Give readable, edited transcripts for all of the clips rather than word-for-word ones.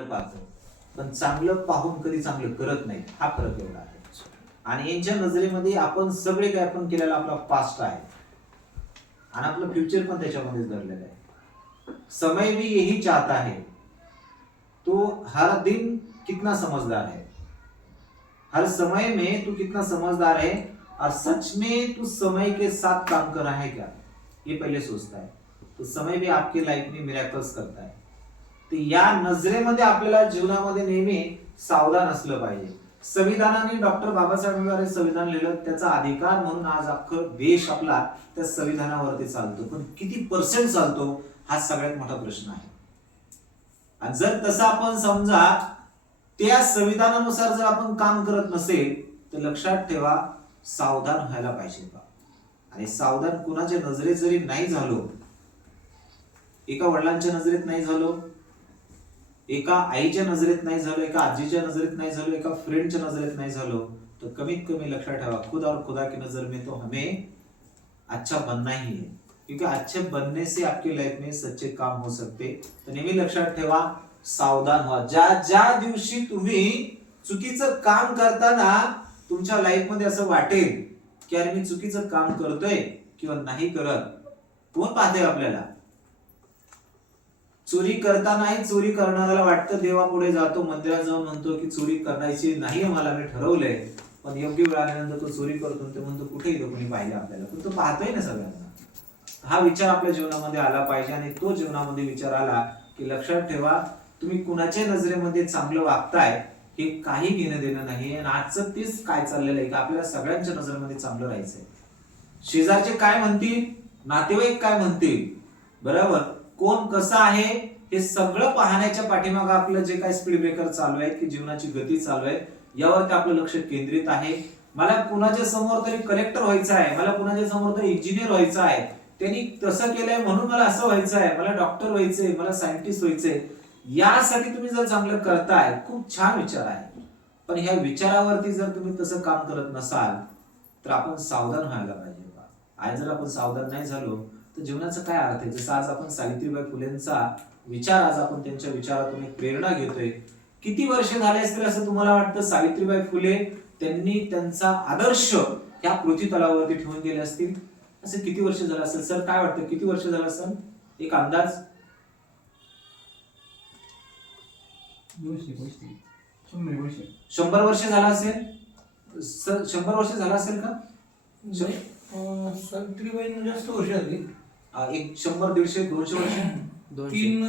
पाहतो, पण चांगलं पाहून कधी चांगलं करत नाही, हा फरक एवढा आहे. आणि यांच्या नजरेमध्ये आपण सगळे काय आपण केलेला आपला पास्ट आहे आणि आपलं फ्युचर पण त्याच्यामध्येच दडलेलं आहे. समय भी यही चाहता है, तो हर दिन कितना समझदार है, हर समय में तू कितना समझदार है और सच में तू समय के साथ काम कर रहा है क्या, ये पहले सोचता है. तो समय भी आपके लाइफ में मिरॅकल्स करता है. तर या नजरेमध्ये आपल्याला जीवनामध्ये नेहमी सावधान असलं पाहिजे. संविधानाने डॉक्टर बाबासाहेब आंबेडकरांनी संविधान लिहिलं, त्याचा अधिकार म्हणून आज अख्खं देश आपला त्या संविधानावरती चालतो, पण किती पर्सेंट चालतो हा सगळ्यात मोठा प्रश्न आहे. आणि जर तसं आपण समजा त्या संविधानानुसार जर आपण काम करत नसेल तर लक्षात ठेवा, सावधान व्हायला पाहिजे बा. आणि सावधान कुणाच्या नजरेत जरी नाही झालो, एका वडिलांच्या नजरेत नाही झालो, एका आईच्या नजरेत नाही झालो, एका आजीच्या नजरेत नाही झालो, एका फ्रेंडच्या नजरेत नाही झालो, तर कमीत कमी लक्षात ठेवा, खुद और खुदा की नजर में तो हमें अच्छा बनना ही है. क्योंकि अच्छे बनने से आपकी लाइफ में सच्चे काम हो सकते. तर नेहमी लक्षात ठेवा, सावधान व्हा. ज्या ज्या दिवशी तुम्ही चुकीचं काम करताना तुमच्या लाईफ मध्ये असं वाटेल की अरे मी चुकीचं काम करतोय किंवा नाही करत, कोण पाहते आपल्याला? चोरी करतानाही चोरी करणाऱ्याला वाटतं, देवापुढे जातो, मंदिरात जाऊन म्हणतो की चोरी करायची नाही मला, मी ठरवलंय, पण योग्य वेळ आल्यानंतर तो चोरी करतो. ते म्हणतो कुठे इथं कोणी पाहिजे आपल्याला, पण तो पाहतोय ना सगळ्यांना. हा विचार आपल्या जीवनामध्ये आला पाहिजे. आणि तो जीवनामध्ये विचार आला की लक्षात ठेवा, तुम्ही कुणाच्या नजरेमध्ये चांगलं वागताय हे काही घेणं देणं नाही. आणि आजचं तेच काय चाललेलं आहे की आपल्याला सगळ्यांच्या नजरेमध्ये चांगलं राहायचंय. शेजारचे काय म्हणतील, नातेवाईक काय म्हणतील, बरोबर, कोण कसं आहे हे सगळं पाहण्याच्या पाठीमागे आपलं जे काही स्पीड ब्रेकर चालू आहे, की जीवनाची गती चालू आहे, यावरती आपलं लक्ष केंद्रित आहे. मला कुणाच्या समोर तरी कलेक्टर व्हायचं आहे, मला कुणाच्या समोर तरी इंजिनियर व्हायचं आहे, त्यांनी तसं केलंय म्हणून मला असं व्हायचं आहे, मला डॉक्टर व्हायचंय, मला सायंटिस्ट व्हायचंय. यासाठी तुम्ही जर चांगलं करताय, खूप छान विचार आहे, पण ह्या विचारावरती जर तुम्ही तसं काम करत नसाल तर आपण सावधान व्हायला पाहिजे. आज जर आपण सावधान नाही झालो तर जीवनाचा काय अर्थ आहे? जसं आज आपण सावित्रीबाई फुलेंचा विचार, आज आपण त्यांच्या विचारातून एक प्रेरणा घेतोय. किती वर्ष झाले असतील असं तुम्हाला वाटतं सावित्रीबाई फुले त्यांनी त्यांचा आदर्श या पृथ्वी तलावावरती ठेवून गेले असतील? असं किती वर्ष झालं असेल सर? काय वाटतं किती वर्ष झालं असेल? एक अंदाज? 100 वर्ष झालं असेल सर? 100 वर्ष झालं असेल का? सावित्रीबाईंना जास्त वर्ष झाली. एक 100, 150, 200 वर्ष. 3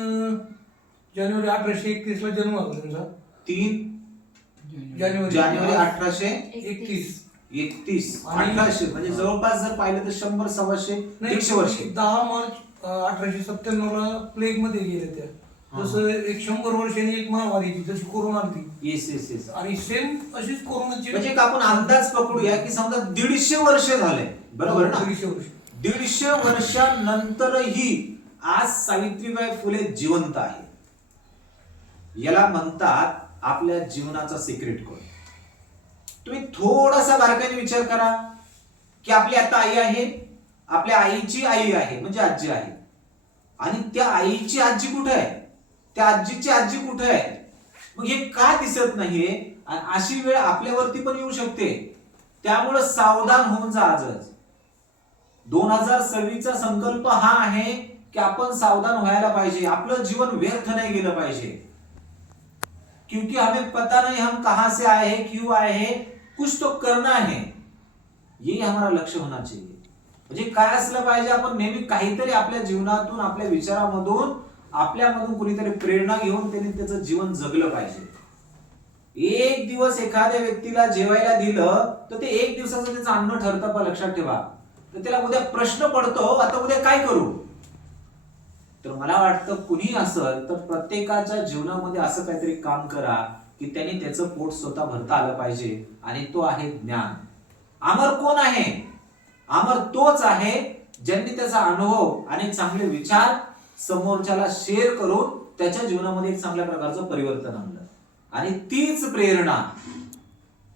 जानेवारी 1831 ला जन्म झाला त्यांचा. 3 जानेवारी जानेवारी 1831. 1800 म्हणजे जवळपास जर पाहिलं तर 100, 125, 150 वर्ष. 10 मार्च 1897 ला प्लेग मध्ये गेले त्या. जसं एक 100 वर्षांनी एक महामारी जशी कोरोना आली. Yes yes yes. आणि सेम अशीच कोरोनाची म्हणजे आपण अंदाज पकडूया की समजा 150 वर्ष झाले, बरोबर ना? 150 वर्ष. 150 वर्षानंतरही आज सावित्रीबाई फुले जिवंत आहे. याला म्हणतात आपल्या जीवनाचा सिक्रेट कोड. तुम्ही थोडासा बारकाईने विचार करा की आपली आता आई आहे, आपल्या आईची आई आहे म्हणजे आजी आहे, आणि त्या आईची आजी कुठे आहे, त्या आजीची आजी कुठे आहे? मग हे का दिसत नाहीये? आणि अशी वेळ आपल्यावरती पण येऊ शकते. त्यामुळे सावधान होऊन जा. आजच 2026 चा संकल्प हा आहे की आपण सावधान व्हायला पाहिजे. आपलं जीवन व्यर्थ नाही गेलं पाहिजे. क्योंकि हमें पता नहीं हम कहां से आए हैं, क्यों आए हैं, कुछ तो करना है, ये हमारा लक्ष्य होना चाहिए. म्हणजे काय असलं पाहिजे, आपण नेहमी काहीतरी आपल्या जीवनातून, आपल्या विचारामधून, आपल्यामधून कुणीतरी प्रेरणा घेऊन त्यांनी त्याचं जीवन जगलं पाहिजे. एक दिवस एखाद्या व्यक्तीला जेवायला दिलं तर ते एक दिवसाचं त्याचं अन्न ठरतं का? लक्षात ठेवा. तर त्याला उद्या प्रश्न पडतो, आता उद्या काय करू? तर मला वाटतं कुणी असेल तर प्रत्येकाच्या जीवनामध्ये असं काहीतरी काम करा की त्यांनी त्याचं पोट स्वतः भरता आलं पाहिजे. आणि तो आहे ज्ञान. अमर कोण आहे? अमर तोच आहे ज्यांनी त्याचा अनुभव आणि चांगले विचार समोरच्याला शेअर करून त्याच्या जीवनामध्ये एक चांगल्या प्रकारचं परिवर्तन आणलं. आणि तीच प्रेरणा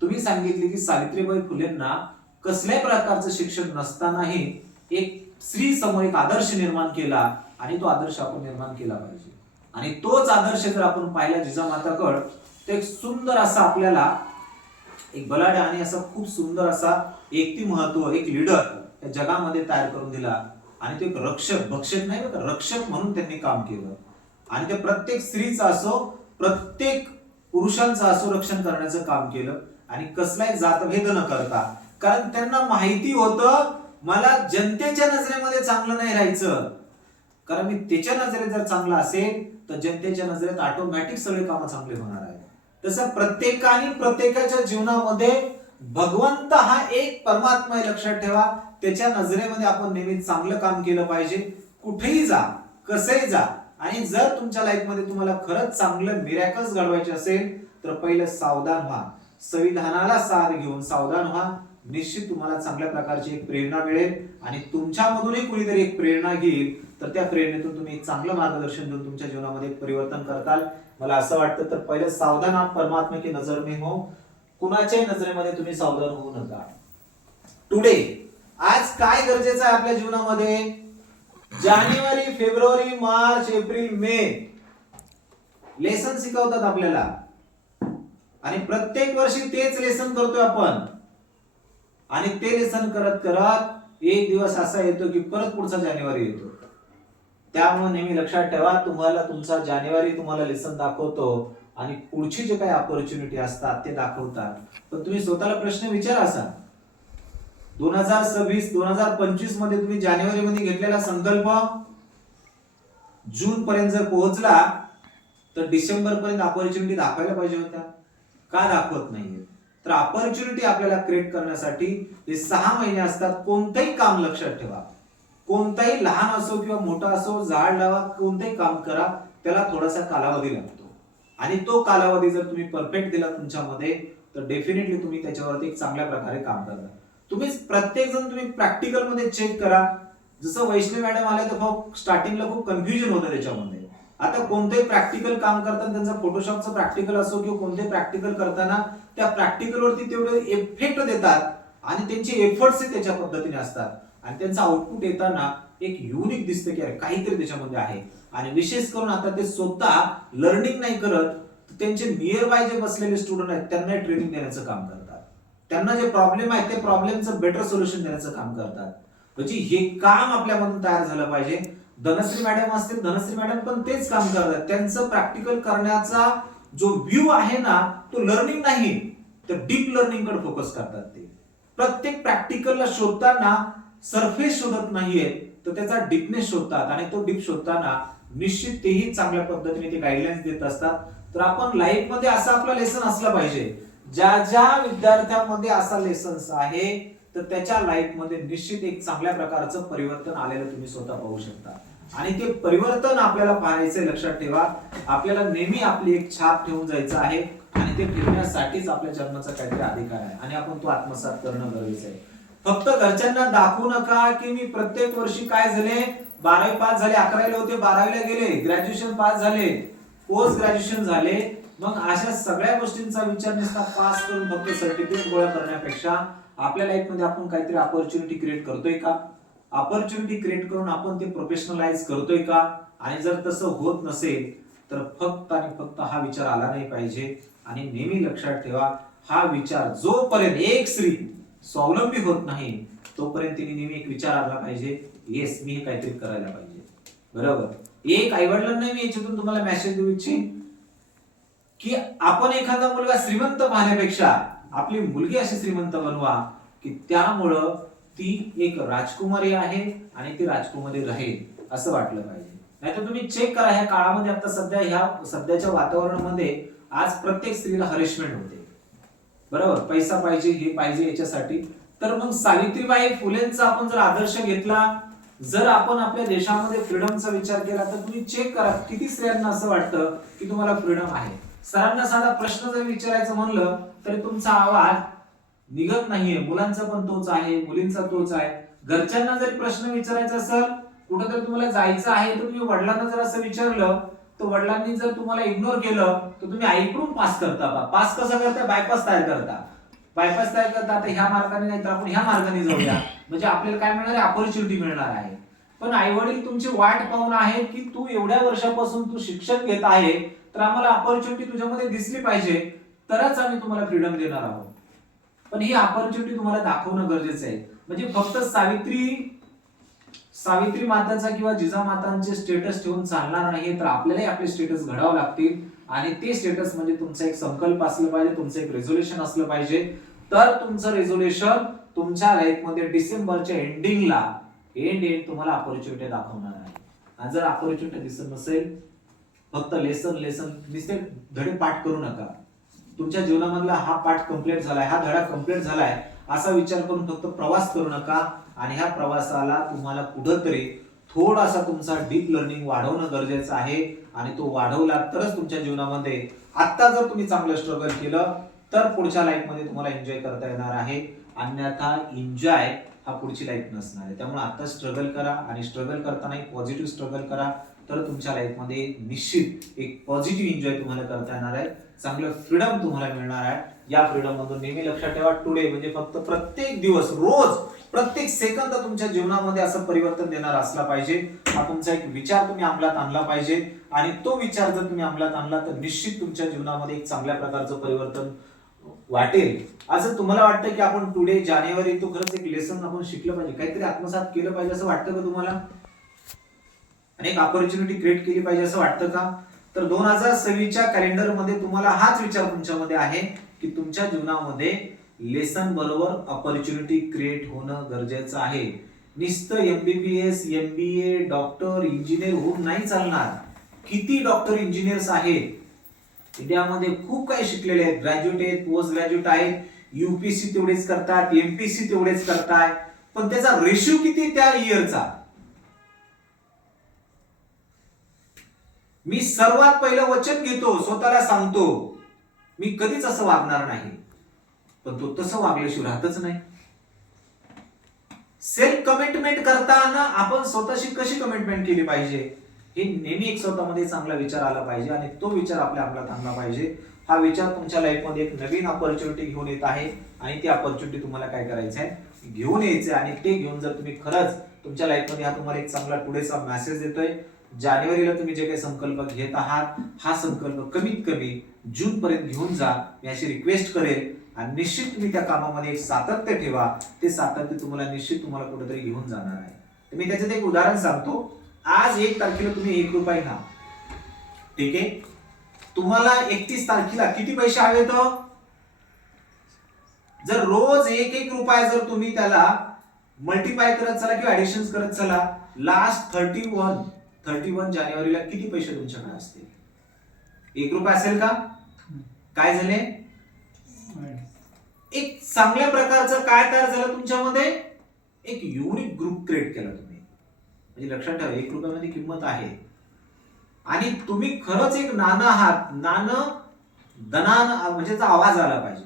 तुम्ही सांगितली की सावित्रीबाई फुलेंना कसल्याही प्रकारचं शिक्षण नसतानाही एक स्त्री समोर एक आदर्श निर्माण केला, आणि तो आदर्श आपण निर्माण केला पाहिजे. आणि तोच आदर्श जर आपण पाहिला जिजामाताकड, तर एक सुंदर असा आपल्याला एक बलाढ्य आणि असा खूप सुंदर असा व्यक्तिमत्व, एक लीडर या जगामध्ये तयार करून दिला. आणि ते एक रक्षक, भक्षक नाही बरं, रक्षक म्हणून त्यांनी काम केलं. आणि ते प्रत्येक स्त्रीचं असो, प्रत्येक पुरुषांचं असो रक्षण करण्याचं काम केलं. आणि कसलाही जातभेद न करता, कारण त्यांना माहिती होतं मला जनतेच्या नजरेमध्ये चांगलं नाही राहायचं, कारण मी त्याच्या नजरेत जर चांगला असेल तर जनतेच्या नजरेत ऑटोमॅटिक सगळे कामं चांगले होणार आहेत. तसं प्रत्येकाच्या जीवनामध्ये भगवंत हा एक परमात्मा आहे, लक्षात ठेवा. त्याच्या नजरेमध्ये आपण नेहमी चांगलं काम केलं पाहिजे. कुठेही जा, कसंही जा, आणि जर तुमच्या लाईफ मध्ये तुम्हाला खरंच चांगलं मिरॅकल्स घडवायचे असेल तर पहिले सावधान व्हा, संविधानाला साथ घेऊन सावधान व्हा. निश्चित तुम्हाला चांगल्या प्रकारची एक प्रेरणा मिळेल आणि तुमच्यामधूनही कुणीतरी एक प्रेरणा घेईल, तर त्या प्रेरणेतून तुम्ही एक चांगलं मार्गदर्शन देऊन तुमच्या जीवनामध्ये परिवर्तन करताल. मला असं वाटतं, तर पहिले सावधान आप परमात्मा की नजर में हो, कुणाच्याही नजरेमध्ये तुम्ही सावधान होऊ नका. टुडे, आज काय गरजेचं आहे आपल्या जीवनामध्ये? जानेवारी, फेब्रुवारी, मार्च, एप्रिल, मे लेसन शिकवतात आपल्याला, आणि प्रत्येक वर्षी तेच लेसन करतोय आपण. आणि ते लेसन करत करत एक दिवस असा येतो की परत पुढचा जानेवारी येतो. त्यामुळे नेहमी लक्षात ठेवा, तुम्हाला तुमचा जानेवारी तुम्हाला लेसन दाखवतो आणि पुढची जे काही अपॉर्च्युनिटी असतात ते दाखवतात. पण तुम्ही स्वतःला प्रश्न विचारा असा, 2026-2025 मध्ये तुम्ही जानेवारी मध्ये घेतलेला संकल्प जून पर्यंत जर पोहोचला तर डिसेंबर पर्यंत अपॉर्च्युनिटी दाखवायला पाहिजे होत्या. का दाखवत नाहीये? तर अपॉर्च्युनिटी आपल्याला क्रिएट करण्यासाठी हे 6 महिने असतात. कोणतेही काम लक्षात ठेवा, कोणताही लहान असो किंवा मोठा असो, झाड लावा, कोणतेही काम करा, त्याला थोडासा कालावधी लागतो. आणि तो कालावधी जर तुम्ही परफेक्ट दिला तुमच्यामध्ये, तर डेफिनेटली तुम्ही त्याच्यावरती एक चांगल्या प्रकारे काम करता. तुम्ही प्रत्येक जण तुम्ही प्रॅक्टिकल मध्ये चेक करा. जसं वैष्णवी मॅडम आल्या तर स्टार्टिंगला खूप कन्फ्युजन होतं त्याच्यामध्ये. आता कोणतेही प्रॅक्टिकल काम करताना, त्यांचं फोटोशॉपचं प्रॅक्टिकल असो किंवा कोणतेही प्रॅक्टिकल करताना, त्या प्रॅक्टिकल वरती तेवढे इफेक्ट देतात आणि त्यांचे एफर्ट्स त्याच्या पद्धतीने असतात आणि त्यांचं आउटपुट येताना एक युनिक दिसतं की अरे काहीतरी त्याच्यामध्ये आहे. आणि विशेष करून आता ते स्वतः लर्निंग नाही करत, तर त्यांचे नियर बाय जे बसलेले स्टुडंट आहेत त्यांना ट्रेनिंग देण्याचं काम करतात. त्यांना जे प्रॉब्लेम आहे ते प्रॉब्लेमचं बेटर सोल्युशन देण्याचं काम करतात. म्हणजे हे काम आपल्यामधून तयार झालं पाहिजे. धनश्री मॅडम असतील, धनश्री मॅडम पण तेच काम करतात. त्यांचं प्रॅक्टिकल करण्याचा जो व्ह्यू आहे ना, तो लर्निंग नाही तर डीप लर्निंग कडे फोकस करतात. ते प्रत्येक प्रॅक्टिकलला शोधताना सरफेस शोधत नाहीये, तर त्याचा डीपनेस शोधतात आणि तो डीप शोधताना निश्चित तेही चांगल्या पद्धतीने ते गाईडलाईन्स देत असतात. तर आपण लाईफ मध्ये असा आपला लेसन असला पाहिजे. ज्या ज्या विद्यार्थ्यांमध्ये असा लेसन्स आहे तर त्याच्या लाईफ मध्ये निश्चित एक चांगल्या प्रकारचं परिवर्तन आलेलं तुम्ही स्वतः पाहू शकता. आणि ते परिवर्तन आपल्याला पाहायचंय, लक्षात ठेवा. आपल्याला नेहमी आपली एक छाप ठेवून जायचं आहे आणि ते ठेवण्यासाठीच आपल्या जन्माचा काहीतरी अधिकार आहे आणि आपण तो आत्मसात करणं गरजेचं आहे. फक्त घरच्यांना दाखवू नका की मी प्रत्येक वर्षी काय झाले, 12वी पास झाले, 11वीला होते, 12वीला गेले, ग्रॅज्युएशन पास झाले, पोस्ट ग्रॅज्युएशन झाले. मग अशा सगळ्या गोष्टींचा विचार नसता पास करून फक्त सर्टिफिकेट गोळा करण्यापेक्षा आपल्या लाईफ मध्ये आपण काहीतरी अपॉर्च्युनिटी क्रिएट करतोय का, अपॉर्च्युनिटी क्रिएट करून आपण ते प्रोफेशनलाइज करतोय का. आणि जर तसं होत नसेल तर फक्त आणि फक्त हा विचार आला नाही पाहिजे. आणि नेहमी लक्षात ठेवा, हा विचार जोपर्यंत एक स्त्री स्वावलंबी होत नाही तोपर्यंत तिने नेहमी एक विचार आला पाहिजे, येस मी हे काहीतरी करायला पाहिजे. बरोबर. एक आईवडिलांना मी याच्यातून तुम्हाला मेसेज देऊ इच्छिन की आपण एखादा मुलगा श्रीमंत पाहण्यापेक्षा आपली मुलगी अशी श्रीमंत बनवा की त्यामुळं ती एक राजकुमारी आहे आणि ती राजकुमारी राहील असं वाटलं पाहिजे. नाहीतर तुम्ही चेक करा, ह्या काळामध्ये आता सध्याच्या वातावरणामध्ये आज प्रत्येक स्त्रीला हरेसमेंट होते. बरोबर, पैसा पाहिजे, हे पाहिजे याच्यासाठी. तर मग सावित्रीबाई फुलेंचा आपण जर आदर्श घेतला, जर आपण आपल्या देशामध्ये फ्रीडमचा विचार केला, तर तुम्ही चेक करा किती स्त्रियांना असं वाटतं की तुम्हाला फ्रीडम आहे. सरांना साधा प्रश्न जर विचारायचं म्हणलं तरी तुमचा आवाज निघत नाहीये. मुलांचा पण तोच आहे, मुलींचा तोच आहे. घरच्यांना जर प्रश्न विचारायचा असेल, कुठेतरी तुम्हाला जायचं आहे, तर तुम्ही वडिलांना जर असं विचारलं तर वडिलांनी जर तुम्हाला इग्नोर केलं तर तुम्ही आईकडून पास करता. पास कसं करता? बायपास तयार करता. बायपास तयार करता, आता ह्या मार्गाने नाही तर आपण ह्या मार्गाने जाऊया, म्हणजे आपल्याला काय मिळणार आहे? अपॉर्च्युनिटी मिळणार आहे. पण आई वडील तुमची वाट पाहून आहेत की तू एवढ्या वर्षापासून तू शिक्षण घेत आहे, तर आम्हाला अपॉर्च्युनिटी तुझ्यामध्ये दिसली पाहिजे, तरच आम्ही तुम्हाला फ्रीडम देणार आहोत. पण ही अपॉर्च्युनिटी तुम्हाला दाखवणं गरजेचं आहे. म्हणजे फक्त सावित्री माताचा किंवा जिजामातांचे स्टेटस ठेवून चालणार नाही, तर आपल्यालाही आपले स्टेटस घडावं लागतील. आणि ते स्टेटस म्हणजे तुमचा एक संकल्प असलं पाहिजे, तुमचं एक रेझोल्युशन असलं पाहिजे. तर तुमचं रेझोल्युशन तुमच्या लाईफ मध्ये डिसेंबरच्या एंडिंगला एंड तुम्हाला अपॉर्च्युनिटी दाखवणार आहे. आणि जर अपॉर्च्युनिटी दिसत नसेल, फक्त लेसन दिसते, धडे पाठ करू नका. तुमच्या जीवनामधला हा पाठ कंप्लीट झालाय, हा धडा कंप्लीट झालाय असा विचार करून फक्त प्रवास करू नका. आणि ह्या प्रवासाला तुम्हाला कुठंतरी थोडासा तुमचा डीप लर्निंग वाढवणं गरजेचं आहे. आणि तो वाढवला तरच तुमच्या जीवनामध्ये, आता जर तुम्ही चांगलं स्ट्रगल केलं तर पुढच्या लाईफ मध्ये तुम्हाला एन्जॉय करता येणार आहे. अन्यथा एन्जॉय हा पुढची लाईफ नसणार आहे. त्यामुळे आता स्ट्रगल करा, आणि स्ट्रगल करताना एक पॉझिटिव्ह स्ट्रगल करा, तर तुमच्या लाईफ मध्ये निश्चित एक पॉझिटिव्ह एन्जॉय तुम्हाला करता येणार आहे. चांगलं फ्रीडम तुम्हाला मिळणार आहे. या फ्रीडम मधून नेहमी लक्षात ठेवा, टुडे म्हणजे फक्त प्रत्येक दिवस, रोज, प्रत्येक सेकंद तुमच्या जीवनामध्ये असं परिवर्तन देणार असला पाहिजे. हा तुमचा एक विचार तुम्ही अंमलात आणला पाहिजे. आणि तो विचार जर तुम्ही अंमलात आणला तर निश्चित तुमच्या जीवनामध्ये एक चांगल्या प्रकारचं परिवर्तन वाटेल. असं तुम्हाला वाटतं की आपण टुडे जानेवारी तो खरंच एक लेसन आपण शिकलं पाहिजे, काहीतरी आत्मसात केलं पाहिजे असं वाटतं का तुम्हाला? आणि एक ऑपॉर्च्युनिटी क्रिएट केली पाहिजे असं वाटतं का? तर 2026च्या कॅलेंडर मध्ये तुम्हाला हाच विचार तुमच्यामध्ये आहे की तुमच्या जीवनामध्ये लेसन बरोबर अपॉर्च्युनिटी क्रिएट होणं गरजेचं आहे. नुसतं MBBS, MBA, डॉक्टर, इंजिनियर होऊन नाही चालणार. किती डॉक्टर, इंजिनियर्स आहेत इंडियामध्ये, खूप काही शिकलेले आहेत, ग्रॅज्युएट आहेत, पोस्ट ग्रॅज्युएट आहेत, UPSC तेवढेच करतात, MPSC तेवढेच करताय, पण त्याचा रेशिओ किती त्या इयरचा? मी सर्वात पहिलं वचन घेतो, स्वतःला सांगतो, मी कधीच असं वागणार नाही. पण तो तसं वागल्याशिवाय राहतच नाही. सेल्फ कमिटमेंट करताना आपण स्वतःशी कशी कमिटमेंट केली पाहिजे हे नेहमी एक स्वतःमध्ये चांगला विचार आला पाहिजे. आणि तो विचार आपल्या अंमलात आणला पाहिजे. हा विचार तुमच्या लाईफमध्ये एक नवीन अपॉर्च्युनिटी घेऊन येत आहे. आणि ती अपॉर्च्युनिटी तुम्हाला काय करायचं आहे, घेऊन यायचं. आणि ते घेऊन जर तुम्ही खरंच तुमच्या लाईफमध्ये, हा तुम्हाला एक चांगला टुडेचा मेसेज देतोय. जानेवारीला तुम्ही जे काही संकल्प घेत आहात, हा संकल्प कमीत कमी जून पर्यंत घेऊन जा, मी अशी रिक्वेस्ट करेल. आणि निश्चित तुम्ही त्या कामामध्ये एक सातत्य ठेवा. ते सातत्य तुम्हाला निश्चित तुम्हाला कुठेतरी घेऊन जाणार आहे. तर मी त्याच्यात एक उदाहरण सांगतो. आज 1 तारखेला तुम्ही 1 रुपया घ्या, ठीक आहे. तुम्हाला 31 तारखेला किती पैसे हवेत? जर रोज 1 रुपया जर तुम्ही त्याला मल्टिप्लाय करत चला किंवा ऍडिशन करत चला, लास्ट 31 जानेवारीला किती पैसे तुमच्याकडे असतील? 1 रुपया असेल का? काय झाले? एक चांगल्या प्रकारचं काय तयार झालं तुमच्यामध्ये? एक युनिक ग्रुप क्रिएट केला तुम्ही. म्हणजे लक्षात ठेवा, 1 रुपयामध्ये किंमत आहे. आणि तुम्ही खरंच एक नाणं आहात. नाणं दनान म्हणजे आवाज आला पाहिजे.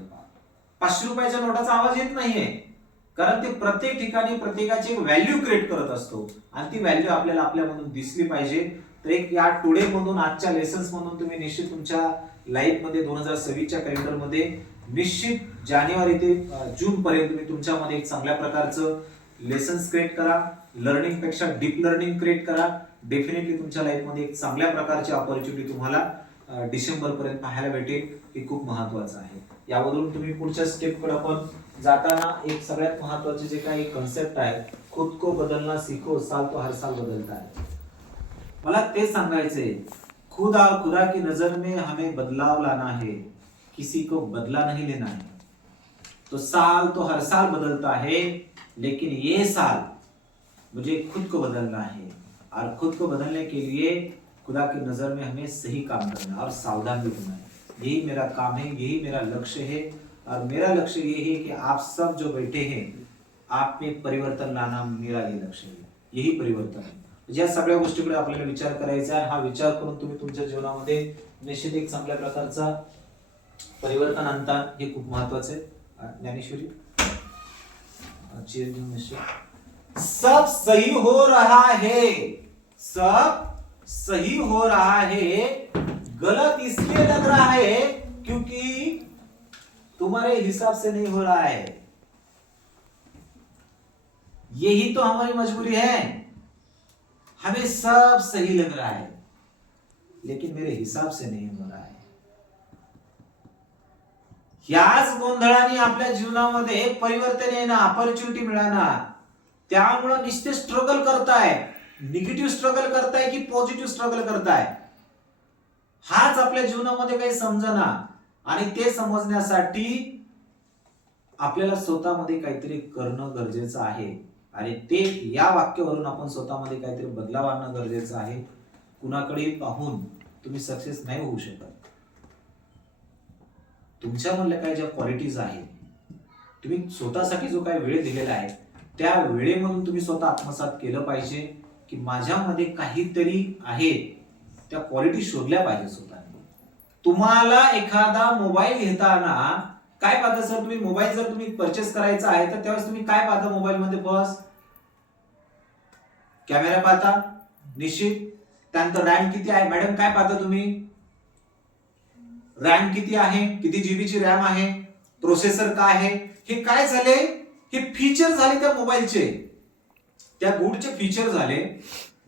500 रुपयाच्या नोटाचा आवाज येत नाहीये, कारण ते प्रत्येक ठिकाणी प्रत्येकाची एक व्हॅल्यू क्रिएट करत असतो. आणि ती व्हॅल्यू आपल्याला आपल्यामधून दिसली पाहिजे. तर एक या टुडे मधून, आजच्या लेसन्स मधून तुम्ही निश्चित तुमच्या लाईफ मध्ये 2026च्या कॅलेंडर मध्ये निश्चित जानेवारी ते जून पर्यंत तुम्ही तुमच्यामध्ये एक चांगल्या प्रकारचं लेसन्स क्रिएट करा. लर्निंग पेक्षा डीप लर्निंग क्रिएट करा. डेफिनेटली तुमच्या लाईफ मध्ये एक चांगल्या प्रकारची अपॉर्च्युनिटी तुम्हाला डिसेंबर पर्यंत पाहायला भेटेल. हे खूप महत्वाचं आहे. यावरून तुम्ही पुढच्या स्टेपकडे आपण जाताना एक सगळ्यात महत्वाचे जे काही कन्सेप्ट आहे, खुद को बदलना सीखो, साल तो हर साल बदलता है. मला ते सांगायचंय, खुदा की नजर में हमें बदलाव लाना है, किसी को बदला नहीं लेना है. तो साल तो हर साल बदलता है, लेकिन ये साल मुझे खुद को बदलना है. और खुद को बदलने के लिए खुदा की नजर में हमें सही काम करना और सावधान भी होना है. यही मेरा काम है, यही मेरा लक्ष्य है. और मेरा लक्ष्य ये है कि आप सब जो बैठे हैं, आप में परिवर्तन लाना मेरा ये लक्ष्य है. यही परिवर्तन है. या सगळ्या गोष्टीकडे आपल्याला विचार करायचा आहे. हा विचार करून तुम्ही तुमच्या जीवनामध्ये निश्चित एक चांगल्या प्रकारचा परिवर्तन आणता. हे खूप महत्वाचं आहे. ज्ञानेश्वरी, सब सही हो रहा है, सब सही हो रहा है, गलत इसलिए लग रहा है क्योंकि तुम्हारे हिसाब से नहीं हो रहा है. यही तो हमारी मजबूरी है. हमें सब सही लग रहा है लेकिन मेरे हिसाब से नहीं हो रहा है. याच गोंधळाने आपल्या जीवनामध्ये परिवर्तन येणं, ऑपॉर्च्युनिटी मिळणार. त्यामुळं नुसते स्ट्रगल करताय, निगेटिव्ह स्ट्रगल करताय की पॉझिटिव्ह स्ट्रगल करताय, हाच आपल्या जीवनामध्ये काही समजना. आणि ते समजण्यासाठी आपल्याला स्वतःमध्ये काहीतरी करणं गरजेचं आहे. आणि ते या वाक्यावरून आपण स्वतःमध्ये काहीतरी बदलाव आणणं गरजेचं आहे. कुणाकडे पाहून तुम्ही सक्सेस नाही होऊ शकत. तुमच्यामधल्या काही ज्या क्वालिटीज आहेत, तुम्ही स्वतःसाठी जो काही वेळ दिलेला आहे त्या वेळेमधून तुम्ही स्वतः आत्मसात केलं पाहिजे की माझ्यामध्ये काहीतरी आहे, त्या क्वालिटी शोधल्या पाहिजे स्वतःने. तुम्हाला एखादा मोबाईल घेताना काय पाहता सर, तुम्ही मोबाईल जर तुम्ही परचेस करायचा आहे तर त्यावेळेस तुम्ही काय पाहता मोबाईल मध्ये? फर्स्ट कॅमेरा पाहता निश्चित, त्यानंतर रॅम किती आहे. मॅडम काय पाहता तुम्ही? रॅम किती आहे, किती जीबीची रॅम आहे, प्रोसेसर काय आहे. हे काय झाले? हे फीचर झाले त्या मोबाईलचे, त्या गुडचे फीचर झाले.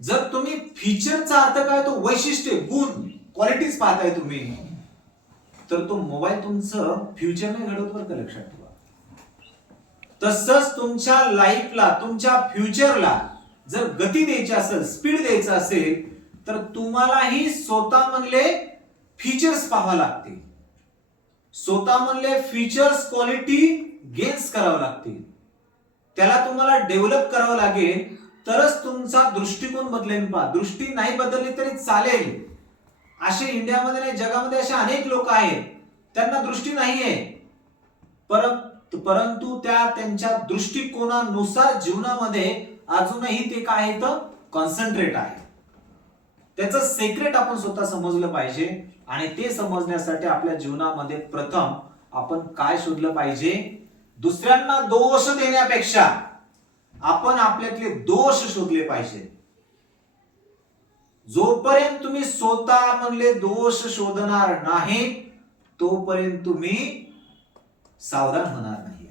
जर तुम्ही फीचरचा अर्थ काय, तो वैशिष्ट्य, गुण, क्वालिटीज पाहताय तुम्ही, तर तो मोबाईल तुमचं फ्युचर नाही घडवत बरं का, लक्षात ठेवा. तसंच तुमच्या लाईफला, तुमच्या फ्युचरला जर गती द्यायची असेल, स्पीड द्यायचं असेल, तर तुम्हालाही स्वतः म्हणले फीचर्स पाहावे लागतील. स्वतः म्हणले फीचर्स, क्वालिटी गेन्स करावं लागतील. त्याला तुम्हाला डेव्हलप करावं लागेल, तरच तुमचा दृष्टिकोन बदलेल. दृष्टी नाही बदलली तरी चालेल. असे इंडियामध्ये नाही, जगामध्ये असे अनेक लोक आहेत त्यांना दृष्टी नाहीये, परंतु त्यांच्या दृष्टिकोनानुसार जीवनामध्ये अजूनही ते काय आहेत, कॉन्सन्ट्रेट आहे. त्याचं सिक्रेट आपण स्वतः समजलं पाहिजे. आणि ते समजण्यासाठी आपल्या जीवनामध्ये प्रथम आपण काय शोधलं पाहिजे? दुसऱ्यांना दोष देण्यापेक्षा आपण आपल्यातले दोष शोधले पाहिजे. जोपर्यंत तुम्ही स्वतः म्हणले दोष शोधणार नाही तोपर्यंत तुम्ही सावधान होणार नाही.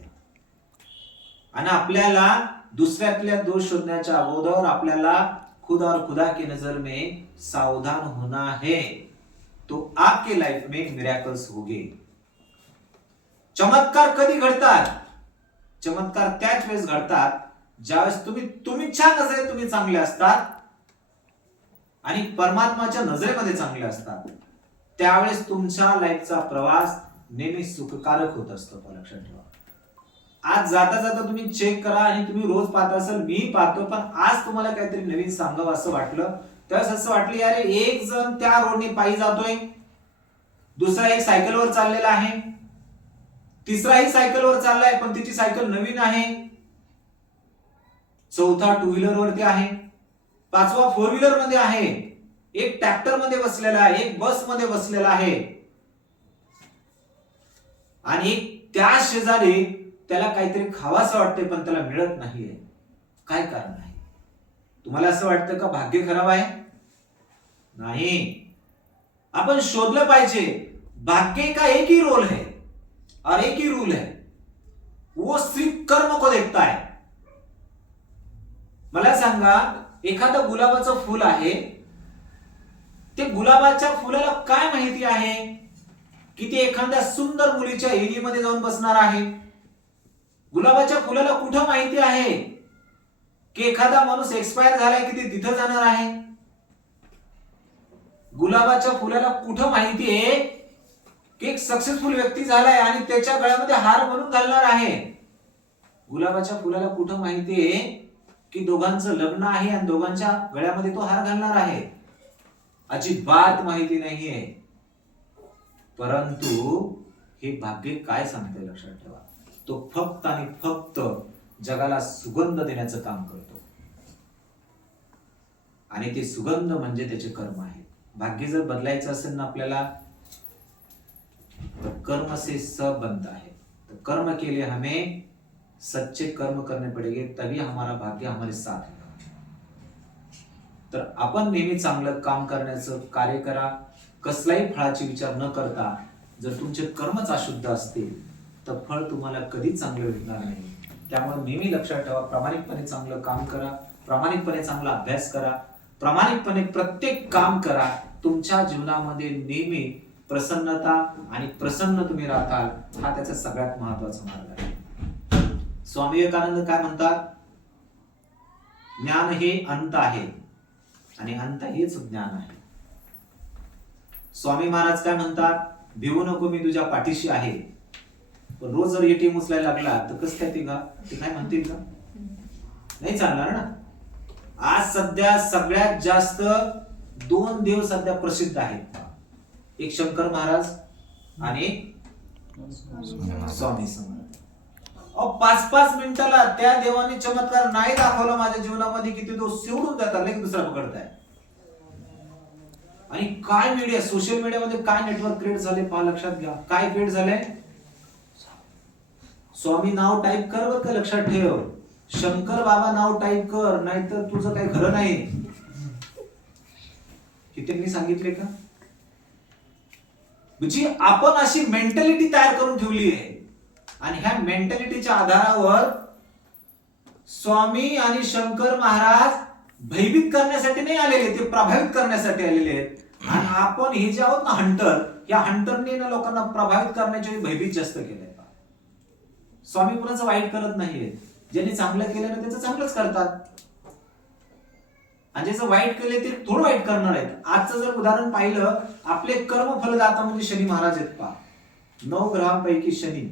आणि आपल्याला दुसऱ्यातल्या दोष शोधण्याच्या अगोदर आपल्याला खुदा और खुदा की नजर में सावधान होना है, तो आपके लाइफ में मिरेकल्स होंगे. चमत्कार कधी घडतात? चमत्कार त्याच वेळेस घडतात ज्यावेळेस तुम्हीच्या नजरेत तुम्ही चांगले असतात आणि परमात्माच्या नजरेमध्ये चांगले असतात. त्यावेळेस तुमच्या लाईफचा प्रवास नेहमी सुखकारक होत असतो. लक्षात ठेवा. आज जाता जाता तुम्ही चेक करा, आणि तुम्ही रोज पाहत असाल, मी पाहतो, पण आज तुम्हाला काहीतरी नवीन सांगावं असं वाटलं. त्यावेळेस असं वाटलं यार, एक जण त्या रोडने पायी जातोय, दुसरा एक सायकलवर चाललेला आहे, तिसराही सायकलवर चाललाय पण तिची सायकल नवीन आहे, चौथा टू व्हीलर वरती आहे, पाचवा फोर व्हीलर मध्ये आहे, एक ट्रॅक्टर मध्ये बसलेला आहे, एक बस मध्ये बसलेला आहे, आणि त्या शेजारी त्याला काहीतरी खावासं वाटतंय पण त्याला मिळत नाहीये. काय कारण आहे? तुम्हाला असं वाटतं का भाग्य खराब आहे? नहीं, अपन शोधलं पाहिजे भाग्य का एक ही रोल है और एक ही रूल है, वो सिर्फ कर्म को देखता है. मला सांगा, एखादं गुलाबाचं फुल आहे, ते गुलाबाच्या फुलाला काय माहिती आहे की ते एखाद्या सुंदर मुलीच्या एरीमध्ये जाऊन बसणार आहे? गुलाबाच्या फुलाला कुठं माहिती आहे की एखादा माणूस एक्सपायर झालाय की ते तिथं जाणार आहे? गुलाबाच्या फुलाला कुठं माहिती आहे की एक सक्सेसफुल व्यक्ती झालाय आणि त्याच्या गळ्यामध्ये हार म्हणून घालणार आहे? गुलाबाच्या फुलाला कुठं माहिती आहे की दोघांचं लग्न आहे आणि दोघांच्या गळ्यामध्ये तो हार घालणार आहे? अजिबात माहिती नाहीये. परंतु हे भाग्य काय सांगते लक्षात ठेवा, तो फक्त आणि फक्त जगाला सुगंध देण्याचं काम करतो, आणि ते सुगंध म्हणजे त्याचे कर्म आहे. भाग्य जर बदलायचं असेल ना आपल्याला, तो कर्म से सब बनता है. तो कर्म के लिए हमें सच्चे कर्म करने पड़ेंगे, तभी हमारा भाग्य हमारे साथ है. तर आपण नेहमी चांगलं काम करण्याचं कार्य करा. कसलाही फळाचे विचार न करता. जर तुमचे कर्मच अशुद्ध असतील तर फळ तुम्हाला कधीच चांगलं भेटणार नाही. त्यामुळे नेहमी लक्षात ठेवा, प्रामाणिकपणे चांगलं काम करा, प्रामाणिकपणे चांगला अभ्यास करा, प्रामाणिकपणे प्रत्येक काम करा. तुमच्या जीवनामध्ये नेहमी प्रसन्नता आणि प्रसन्न तुम्ही राहताल. हा त्याचा सगळ्यात महत्वाचा मार्ग आहे. स्वामी विवेकानंद काय म्हणतात? ज्ञान हे अंत आहे आणि अंत हेच ज्ञान आहे. स्वामी महाराज काय म्हणतात? भिवू नको, मी तुझ्या पाठीशी आहे. पण रोज जर एटीएम उचलायला लागला तर कसं काय ते काय म्हणतील का? नाही चालणार ना. आज सध्या सगळ्यात जास्त 2 देव सध्या प्रसिद्ध आहेत. एक शंकर महाराज आणि स्वामी समर्थ. 5-5 मिनिटाला त्या देवाने चमत्कार नाही दाखवला माझ्या जीवनामध्ये की ते तो सोडून देतात, लगेच दुसरा पकडताय. आणि काय मीडिया, सोशल मीडियामध्ये काय नेटवर्क क्रिएट झाले पहा, लक्षात घ्या. काय क्रिएट झालंय? स्वामी नाव टाईप कर बरं का, लक्षात ठेव. शंकर बाबा नाव टाईप कर, नाहीतर तुझं काही खरं नाही. हे त्यांनी सांगितले का? म्हणजे आपण अशी मेंटॅलिटी तयार करून ठेवली आहे आणि ह्या मेंटॅलिटीच्या आधारावर स्वामी आणि शंकर महाराज भयभीत करण्यासाठी नाही आलेले, ते प्रभावित करण्यासाठी आलेले आहेत. आणि आपण हे जे आहोत ना हंटर, या हंटरने ना लोकांना प्रभावित करण्याचे भयभीत जास्त केलंय. स्वामी कुणाचं वाईट करत नाहीये. ज्यांनी चांगलं केलं ना त्याचं चांगलंच करतात, आणि ज्याचं वाईट केले ते थोडं वाईट करणार आहेत. आजचं जर उदाहरण पाहिलं, आपले कर्म फलदाता म्हणजे शनी महाराज आहेत पहा. 9 ग्रहांपैकी शनी.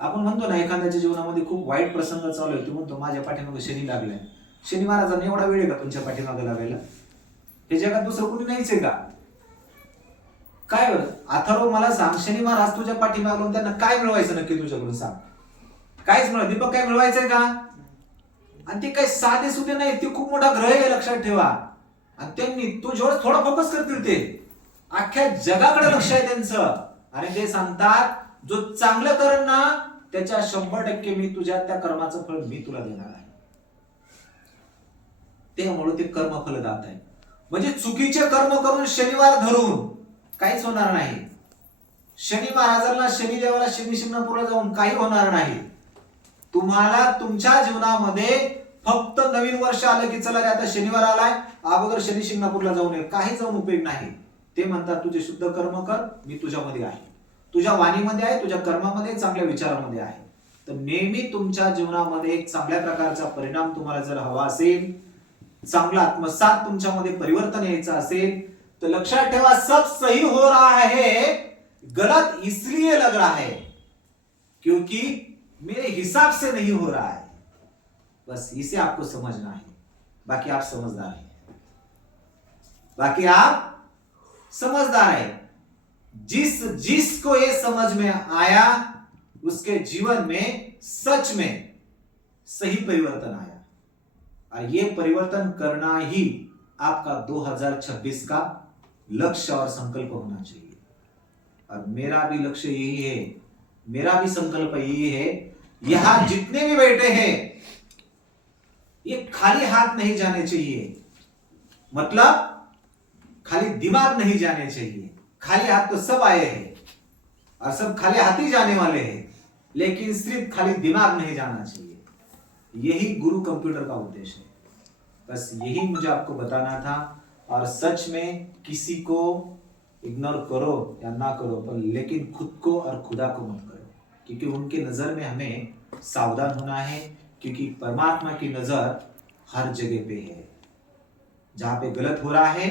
आपण म्हणतो ना एखाद्याच्या जीवनामध्ये खूप वाईट प्रसंग चालू आहे, तो म्हणतो माझ्या पाठीमागे शनी लागलाय. शनी महाराजांना एवढा वेळ आहे का तुमच्या पाठीमागे लागायला? हे जगात दुसरं कोणी नाहीच आहे का? काय बरं अथर्व मला सांग, शनी महाराज तुझ्या पाठीमागे त्यांना काय मिळवायचं नक्की तुझ्याकडून सांग? काहीच मिळवा. दीपक काय मिळवायचंय का? आणि ते काही साधे सुधे नाही, ते खूप मोठा ग्रह आहे, लक्षात ठेवा. आणि त्यांनी तो जेवढं थोडा फोकस करतील ते अख्ख्या जगाकडे लक्ष आहे त्यांचं. आणि ते सांगतात जो चांगलं करेल ना त्याच्या 100% मी तुझ्या त्या कर्माचं फळ मी तुला देणार आहे. त्यामुळे ते कर्म फलदात आहे. म्हणजे चुकीचे कर्म करून शनिवार धरून काहीच होणार नाही. शनी महाराजांना, शनी देवाला, शनी शिंगणापूरला जाऊन काही होणार नाही. तुम्हाला तुमच्या जीवनामध्ये फक्त नवीन वर्ष आलं की चला आता शनिवार आलाय, अगोदर शनी शिंगणापूरला जाऊन ये, काही जाऊन उपयोग नाही. ते म्हणतात तुझे शुद्ध कर्म कर, मी तुझ्यामध्ये आहे, तुझ्या वाणीमध्ये आहे, तुझ्या कर्मामध्ये, चांगल्या विचारामध्ये आहे. तर नेहमी तुमच्या जीवनामध्ये एक चांगल्या प्रकारचा परिणाम तुम्हाला जर हवा असेल, चांगला आत्मसात तुमच्यामध्ये परिवर्तन यायचं असेल, तो लक्षात ठेवा सब सही हो रहा है, गलत इसलिए लग रहा है क्योंकि मेरे हिसाब से नहीं हो रहा है. बस इसे आपको समझना है. बाकी आप समझदार हैं, बाकी आप समझदार है. जिसको ये समझ में आया उसके जीवन में सच में सही परिवर्तन आया. और ये परिवर्तन करना ही आपका 2026 का लक्ष्य और संकल्प होना चाहिए. और मेरा भी लक्ष्य यही है, मेरा भी संकल्प यही है. यहां जितने भी बैठे हैं ये खाली हाथ नहीं जाने चाहिए. मतलब खाली दिमाग नहीं जाने चाहिए. खाली हाथ तो सब आए हैं और सब खाली हाथ ही जाने वाले हैं, लेकिन सिर्फ खाली दिमाग नहीं जाना चाहिए. यही गुरु कंप्यूटर का उद्देश्य है. बस यही मुझे आपको बताना था. और सच में किसी को इग्नोर करो या ना करो, पर लेकिन खुद को और खुदा को मत करो, क्योंकि उनकी नजर में हमें सावधान होना है. क्योंकि परमात्मा की नजर हर जगह पे है. जहां पे गलत हो रहा है,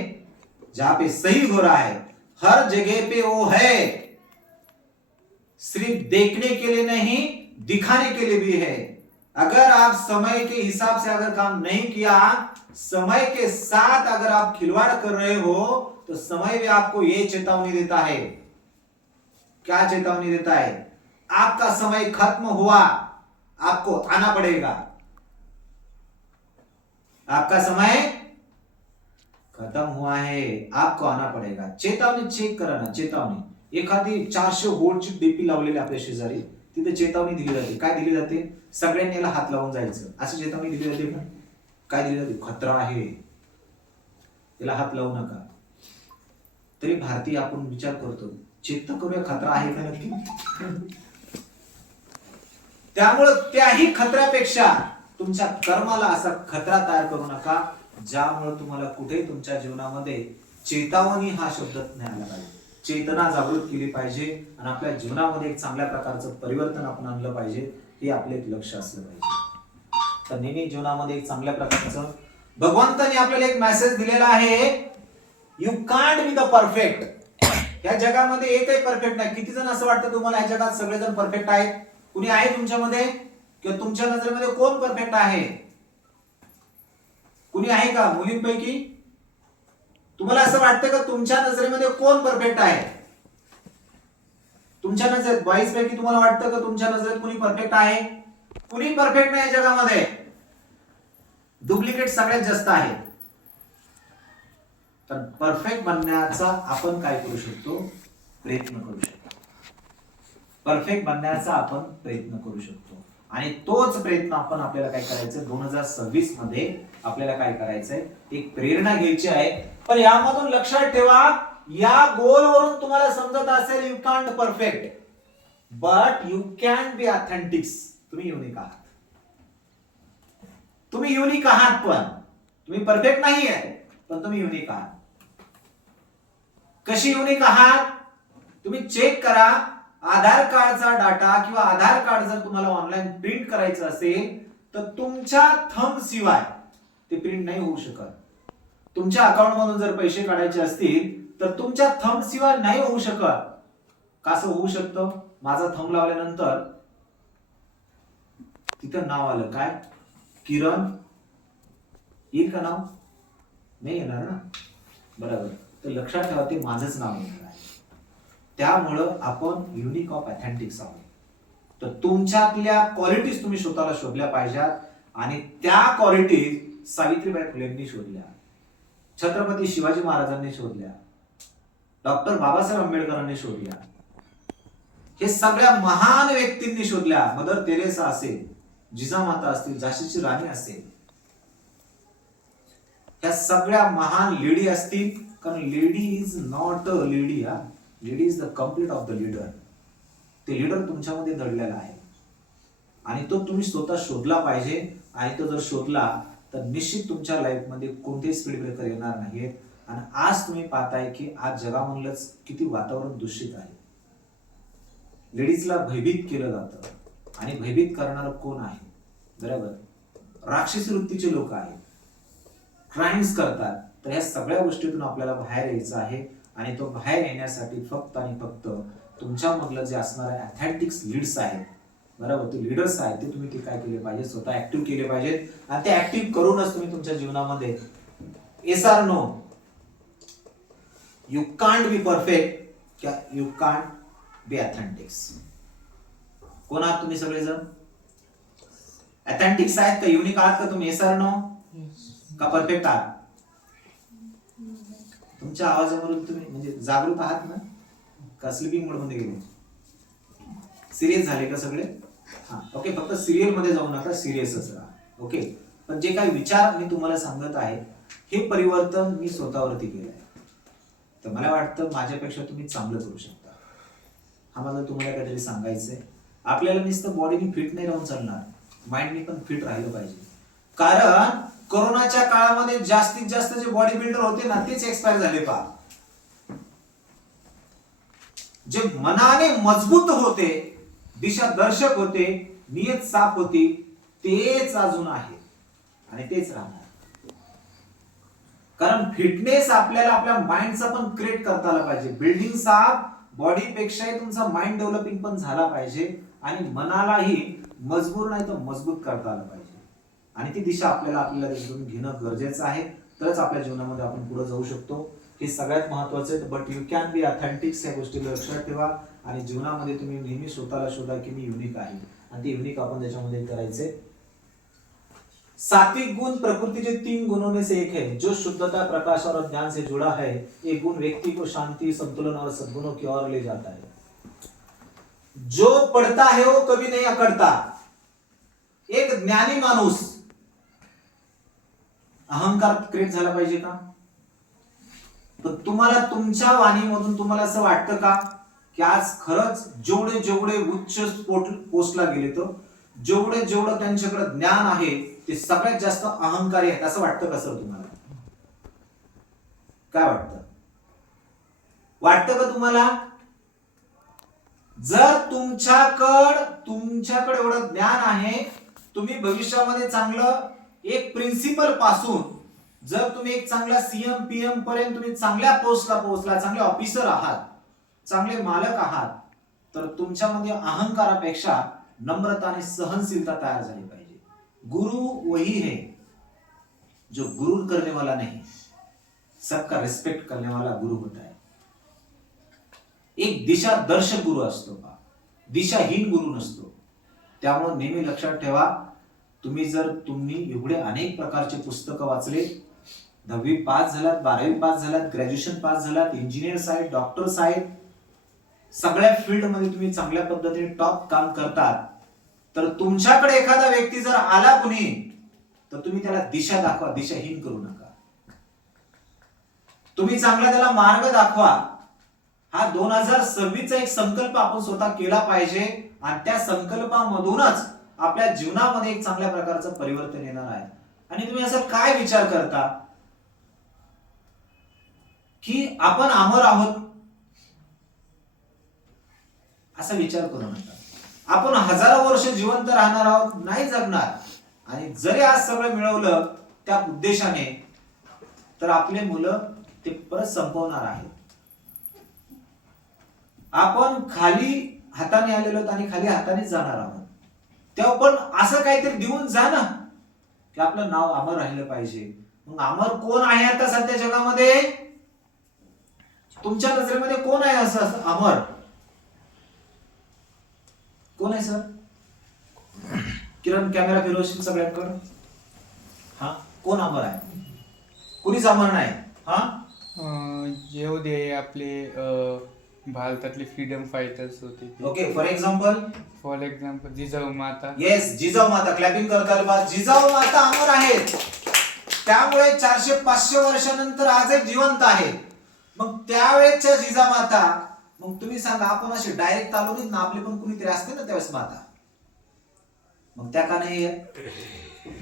जहां पे सही हो रहा है, हर जगह पे वो है. सिर्फ देखने के लिए नहीं, दिखाने के लिए भी है. अगर आप समय के हिसाब से अगर काम नहीं किया, समय के साथ अगर आप खिलवाड़ कर रहे हो, तो समय भी आपको ये चेतावनी देता है. क्या चेतावनी देता है? आपका समय खत्म हुआ, आपको आना पड़ेगा. आपका समय खत्म हुआ है, आपको आना पड़ेगा. चेतावनी चेक करा ना. चेतावनी एखादी 400 वोल्टची डीपी लावलेली आपल्या शेजारी, तिथे चेतावणी दिली जाते. काय दिली जाते? सगळ्यांनी याला हात लावून जायचं, अशी चेतावणी दिली जाते का? काय दिली जाते? खतरा आहे, याला हात लावू नका. तरी भारतीय आपण विचार करतो, चेत करूया खतरा आहे का नक्की. त्यामुळे त्याही खतऱ्यापेक्षा तुमच्या कर्माला असा खतरा तयार करू नका ज्यामुळे तुम्हाला कुठेही तुमच्या जीवनामध्ये चेतावणी हा शब्द नाही आला पाहिजे. चेतना जागृत केली पाहिजे आणि आपल्या जीवनामध्ये एक चांगल्या प्रकारचं परिवर्तन आपण आणलं पाहिजे, हे आपले एक लक्ष असलं पाहिजे. तर नेहमी जीवनामध्ये एक चांगल्या प्रकारचं भगवंताने आपल्याला एक मेसेज दिलेला आहे, you can't be the perfect. या जगामध्ये एकही परफेक्ट नाही. किती जण असं वाटतं तुम्हाला या जगात सगळेजण परफेक्ट आहेत? कुणी आहे तुमच्यामध्ये किंवा तुमच्या नजरेमध्ये कोण परफेक्ट आहे? कुणी आहे का मुलींपैकी? तुम्हाला असं वाटतं का तुमच्या नजरेमध्ये कोण परफेक्ट आहे? तुमच्या नजरेत बॉईज पैकी तुम्हाला वाटतं का तुमच्या नजरेत कुणी परफेक्ट आहे? कुणी परफेक्ट नाही जगामध्ये. डुप्लिकेट सगळ्यात जास्त आहेत. तर परफेक्ट बनण्याचा आपण काय करू शकतो? प्रयत्न करू शकतो. परफेक्ट बनण्याचा आपण प्रयत्न करू शकतो आणि तोच प्रयत्न आपण आपल्याला काय करायचं 2026 मध्ये आपल्याला काय करायचंय? एक प्रेरणा घ्यायची आहे. पण यामधून लक्षात ठेवा, या गोलवरून तुम्हाला समजत असेल you can't perfect but you can be authentics. तुम्ही युनिक आहात. तुम्ही युनिक आहात, पण तुम्ही परफेक्ट नाही आहे, पण तुम्ही युनिक आहात. कशी युनिक आहात? तुम्ही चेक करा. आधार कार्डचा डाटा किंवा आधार कार्ड जर तुम्हाला ऑनलाईन प्रिंट करायचं असेल तर तुमच्या थंब शिवाय ते प्रिंट नाही होऊ शकत. तुमच्या अकाउंट मधून जर पैसे काढायचे असतील तर तुमच्या थंब शिवाय नाही होऊ शकत. कसं होऊ शकतं? माझा थंब लावल्यानंतर तिथं नाव आलं, काय किरण, येईल का नाव? नाही येणार ना, बरोबर. तर लक्षात ठेवा, ते माझंच नाव येणार आहे. त्यामुळं आपण युनिक ऑफ ऑथेंटिक्स आहोत. तर तुमच्यातल्या क्वालिटीज तुम्ही स्वतःला शोधल्या पाहिजेत आणि त्या क्वालिटीज सावित्रीबाई फुलेंनी शोधल्या, छत्रपती शिवाजी महाराजांनी शोधल्या, डॉक्टर बाबासाहेब आंबेडकरांनी शोधल्या, हे सगळ्या महान व्यक्तींनी शोधल्या. मदर तेरेसा असेल, जिजामाता असतील, झाशीची राणी असेल, ह्या सगळ्या महान लेडी असतील. कारण lady is not a lady, lady is the complete of the leader. ते लीडर तुमच्यामध्ये दडलेला आहे आणि तो तुम्ही स्वतः शोधला पाहिजे. आणि तो जर शोधला तर निश्चित तुमच्या लाईफ मध्ये कोणतेही स्पीड ब्रेकर येणार नाहीत. आणि आज तुम्ही पाहताय की आज जगामधलंच किती वातावरण दूषित आहे. लेडीजला भयभीत केलं जातं आणि भयभीत करणारं कोण आहे? बरोबर, राक्षसी वृत्तीचे लोक आहेत, क्राईम्स करतात. तर ह्या सगळ्या गोष्टीतून आपल्याला बाहेर यायचं आहे आणि तो बाहेर येण्यासाठी फक्त आणि फक्त तुमच्यामधलं जे असणारे ऑथेंटिक्स लीड्स आहेत, बरोबर, ते लीडर्स आहेत, ते तुम्ही काय केले पाहिजे? स्वतः ऍक्टिव्ह केले पाहिजेत. आणि ते ऍक्टिव्ह करूनच तुम्ही तुमच्या जीवनामध्ये yes or no, you can't be perfect क्या यू कांट बी ऑथेंटिक्स. कोण आहात तुम्ही सगळेजण? ऑथेंटिक्स आहेत का? युनिक आहात का तुम्ही? येस आर नो का परफेक्ट आहात? तुमच्या आवाजावरून तुम्ही म्हणजे जागृत आहात ना का स्लीपिंग मोड मध्ये गेले? सिरियस झाले का सगळे? हा, ओके. फक्त सिरियल मध्ये जाऊ नका, सिरियसच राहा. ओके. पण जे काही विचार मी तुम्हाला सांगत आहे हे परिवर्तन मी स्वतःवरती केलं आहे. तर मला वाटतं माझ्यापेक्षा तुम्ही चांगलं करू शकता. हा मला तुम्हाला काहीतरी सांगायचंय. आपल्याला नुसतं बॉडीने फिट नाही राहून चालणार, माइंडनी पण फिट राहिलं पाहिजे. कारण कोरोनाच्या काळामध्ये जास्तीत जास्त जे बॉडी बिल्डर होते ना तेच एक्सपायर झाले. पहा, जे मनाने मजबूत होते, दिशादर्शक होते, नियत साफ होती, तेच अजून आहे आणि तेच राहणार. कारण फिटनेस आपल्याला आपल्या माइंडचा पण क्रिएट करता आला पाहिजे. बिल्डिंग साफ बॉडी पेक्षाही तुमचा माइंड डेव्हलपिंग पण झाला पाहिजे आणि मनालाही मजबूर नाही तर मजबूत करता आलं पाहिजे. आणि ती दिशा आपल्याला घेणं गरजेचं आहे. तरच आपल्या जीवनामध्ये आपण पुढे जाऊ शकतो. हे सगळ्यात महत्वाचं आहे. बट यू कॅन बी ऑथेंटिक्स, या गोष्टीला लक्षात ठेवा. आणि जीवनामध्ये तुम्ही नेहमी स्वतःला शोधा की मी युनिक आहे आणि ते युनिक आपण त्याच्यामध्ये करायचे. सात्विक गुण प्रकृति के 3 गुणों में से एक है जो शुद्धता, प्रकाश और ज्ञान से जुड़ा है. ये गुण व्यक्ति को शांति, संतुलन और सद्गुणों की ओर ले जाता है. जो पढ़ता है वो कभी नहीं अकड़ता. एक ज्ञानी माणूस, अहंकार क्रिएट झाला पाहिजे का? तर तुम्हाला तुमच्या वाणीमधून तुम्हाला असं वाटतं का की आज खरंच जेवढे जेवढे उच्च पोस्टला गेले तर जेवढे जेवढं त्यांच्याकडे ज्ञान आहे ते सगळ्यात जास्त अहंकारी आहेत, असं वाटतं का सर तुम्हाला? काय वाटतं का तुम्हाला? जर तुमच्याकडे एवढं ज्ञान आहे, तुम्ही भविष्यामध्ये चांगलं एक प्रिन्सिपल पासून जर तुम्ही एक चांगला सीएम पीएम पर्यंत तुम्ही चांगल्या पोस्टला पोहोचला, चांगले ऑफिसर आहात, चांगले मालक आहात, तर तुमच्यामध्ये अहंकारापेक्षा नम्रता आणि सहनशीलता तयार झाली पाहिजे. गुरु वही है जो गुरूर करने वाला नहीं, सबका रिस्पेक्ट करने वाला गुरु होता है. एक दिशा दर्शक गुरु असतो का, दिशाहीन गुरु नसतो. त्यामुळे नेहमी लक्षात ठेवा, तुम्ही एवढे अनेक प्रकारचे पुस्तकं वाचले, 10वी पास झालात, 12वी पास झालात, ग्रॅज्युएशन पास झालात, इंजिनियर्स आहेत, डॉक्टर्स आहेत, सगळ्या फील्ड मध्ये तुम्ही चांगल्या पद्धतीने टॉप काम करतात, तर तुमच्याकडे एखादा व्यक्ती जर आला कुणी, तर तुम्ही त्याला दिशा दाखवा, दिशाहीन करू नका. तुम्ही चांगला त्याला मार्ग दाखवा. हा 2026चा एक संकल्प आपण स्वतः केला पाहिजे आणि त्या संकल्पामधूनच आपल्या जीवनामध्ये एक चांगल्या प्रकारचं परिवर्तन येणार आहे. आणि तुम्ही असं काय विचार करता की आपण अमर आहोत, असा विचार करू नका. आपण हजारो वर्ष जिवंत राहणार आहोत, नाही जगणार. आणि जरी आज सगळं मिळवलं त्या उद्देशाने, तर आपले मुलं ते परत संपवणार आहेत. आपण खाली हाताने आलेलो आहोत आणि खाली हातानेच जाणार आहोत. तेव्हा पण असं काहीतरी देऊन जा ना, की आपलं नाव अमर राहिलं पाहिजे. मग अमर कोण आहे आता सध्या जगामध्ये? तुमच्या नजरेमध्ये कोण आहे असं अमर? कोण आहे सर? किरण कॅमेरा फिरवशील सगळ्यांकडे. हा, कोण अमर आहे? कुणीच अमर नाही. हा, येऊ दे आपले भारतातले फ्रीडम फायटर्स होते. ओके, फॉर एक्झाम्पल जिजाऊ माता. येस, जिजाऊ माता. क्लॅपिंग करताल बा. जिजाऊ माता अमर आहेत, त्यामुळे 400-500 वर्षानंतर आजही जिवंत आहेत. मग त्यावेळेच्या जिजामाता, मग तुम्ही सांगा, आपण असे डायरेक्ट चालवलीत ना, आपले पण कुणीतरी असते ना त्यावेळेस माता, मग त्या का नाही?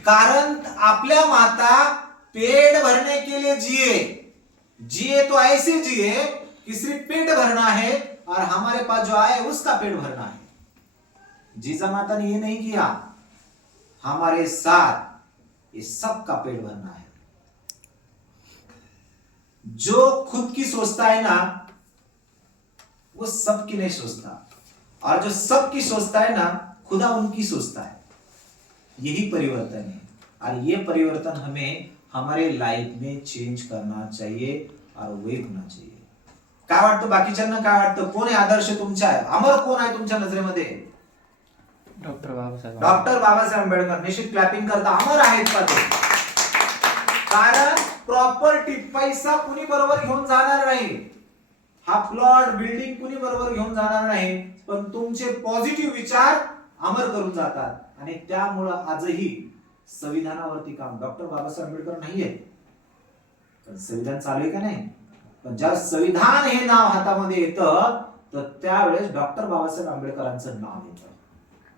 कारण आपल्या माता पेट भरने के लिए जिए तो ऐसे जिए कि सिर्फ पेट भरना है और हमारे पास जो आए उसका पेट भरना है. जीजा माता ने ये नहीं किया, हमारे साथ ये सबका पेट भरना है. जो खुद की सोचता है ना, वो सबकी नहीं सोचता, और जो सबकी सोचता है ना, खुदा उनकी सोचता है. यही परिवर्तन है, और ये परिवर्तन हमें हमारे लाइफ में चेंज करना चाहिए और वही होना चाहिए. काय वाटतं बाकीच्यांना? काय वाटतं? कोण आहे आदर्श तुमचा? आहे अमर कोण आहे तुमच्या नजरेमध्ये? डॉक्टर बाबासाहेब. डॉक्टर बाबासाहेब आंबेडकर. निश्चित क्लॅपिंग करता. अमर आहेत का ते? कारण प्रॉपर्टी, पैसा कुणी बरोबर घेऊन जाणार नाही, हा प्लॉट बिल्डिंग कुणी बरोबर घेऊन जाणार नाही, पण तुमचे पॉझिटिव्ह विचार अमर करून जातात. आणि त्यामुळं आजही संविधानावरती काम डॉक्टर बाबासाहेब आंबेडकर नाहीये, पण संविधान चालू आहे का नाही? पण ज्या संविधान हे नाव हातामध्ये येतं, तर त्यावेळेस डॉक्टर बाबासाहेब आंबेडकरांचं नाव येतं.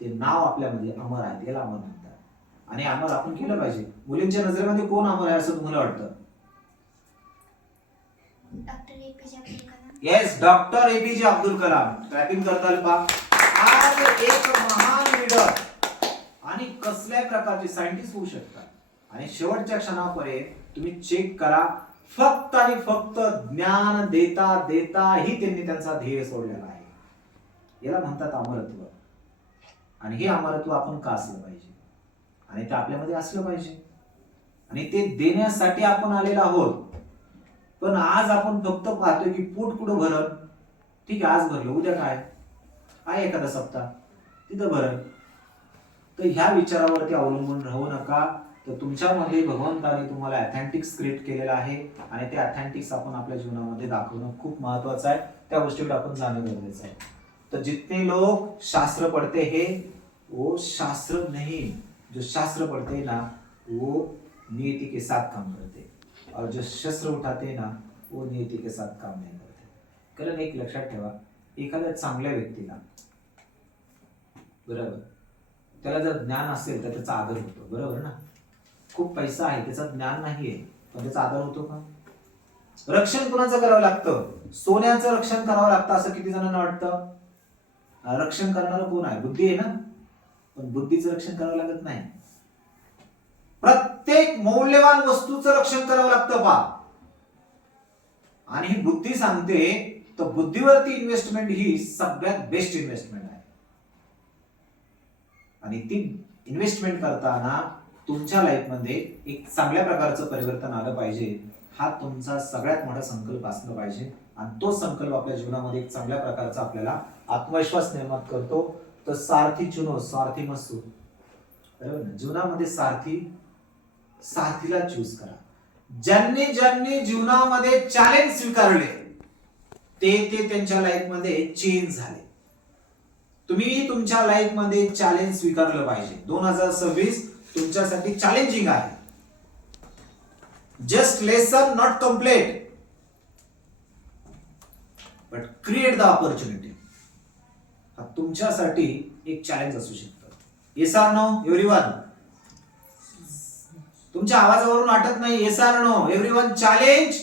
ते नाव आपल्यामध्ये अमर आहे, याला अमर म्हणतात. आणि अमर आपण केलं पाहिजे. मुलींच्या नजरेमध्ये कोण अमर आहे असं तुम्हाला वाटतं? Yes, doctor APJ Abdul Kalam. Clapping करताल पा. आज एक महान लीडर आणि कसल्या प्रकारचे सायंटिस्ट होऊ शकतात. आणि शेवटच्या क्षणापर्यंत तुम्ही चेक करा, फक्त आणि फक्त ज्ञान देता देता ही त्यांनी त्यांचा ध्येय सोडलेला आहे. याला म्हणतात अमरत्व. आणि हे अमरत्व आपण का असलं पाहिजे, आणि ते आपल्यामध्ये असलं पाहिजे, आणि ते देण्यासाठी आपण आलेलो आहोत. पण आज आपण फक्त पाहतोय की पोट कुठं भरल, ठीक आहे आज भरलं, उद्या काय आहे एखादा सप्ताह तिथं भरल. तर ह्या विचारावरती अवलंबून राहू नका. तर तुमच्यामध्ये भगवंताने तुम्हाला अथेंटिक्स क्रिएट केलेला आहे, आणि ते अथेंटिक्स आपण आपल्या जीवनामध्ये दाखवणं खूप महत्वाचं आहे. त्या गोष्टीकडे आपण जाणं गरजेचं आहे. तर जितने लोग शास्त्र पढ़ते हैं वो शास्त्र नहीं, जो शास्त्र पढ़ते हैं ना वो नियति के साथ काम करते, और जो शस्त्र उठाते हैं ना वो नियति के साथ काम नहीं करते. कारण एक लक्षात ठेवा, एखाद्या चांगल्या व्यक्तीला, बरोबर, त्याला जर ज्ञान असेल तर त्याचा आदर होतो, बरोबर ना? खूप पैसा आहे, त्याचा ज्ञान नाहीये, पण त्याचा आदर होतो का? रक्षण कुणाचं करावं लागतं? सोन्याचं रक्षण करावं लागतं असं किती जणांना वाटतं? रक्षण करणारं कोण आहे? बुद्धी आहे ना, पण बुद्धीचं रक्षण करावं लागत नाही. प्रत्येक मौल्यवान वस्तूचं रक्षण करावं लागतं पा. आणि ही बुद्धी सांगते, तर बुद्धीवरती इन्व्हेस्टमेंट ही सगळ्यात बेस्ट इन्व्हेस्टमेंट आहे. आणि ती इन्व्हेस्टमेंट करताना तुमच्या लाईफ मध्ये एक चांगल्या प्रकारचं परिवर्तन आलं पाहिजे. हा तुमचा सगळ्यात मोठा संकल्प असला पाहिजे. आणि तो संकल्प आपल्या जीवनामध्ये एक चांगल्या प्रकारचा आपल्याला आत्मविश्वास निर्माण करतो. तर सारथी चुनो स्वार्थी मसू, बरोबर ना? जीवनामध्ये सारथीला चूज करा. ज्यांनी ज्यांनी जीवनामध्ये चॅलेंज स्वीकारले ते त्यांच्या लाईफ मध्ये चेंज झाले. तुम्ही तुमच्या लाईफ मध्ये चॅलेंज स्वीकारलं पाहिजे. 2026 तुमच्यासाठी चॅलेंजिंग आहे. Just lesson not complete but create the opportunity. हा तुमच्यासाठी एक चॅलेंज असू शकतं. Yes or no everyone? तुमच्या आवाजावरून वाटत नाही. Yes or no everyone? Challenge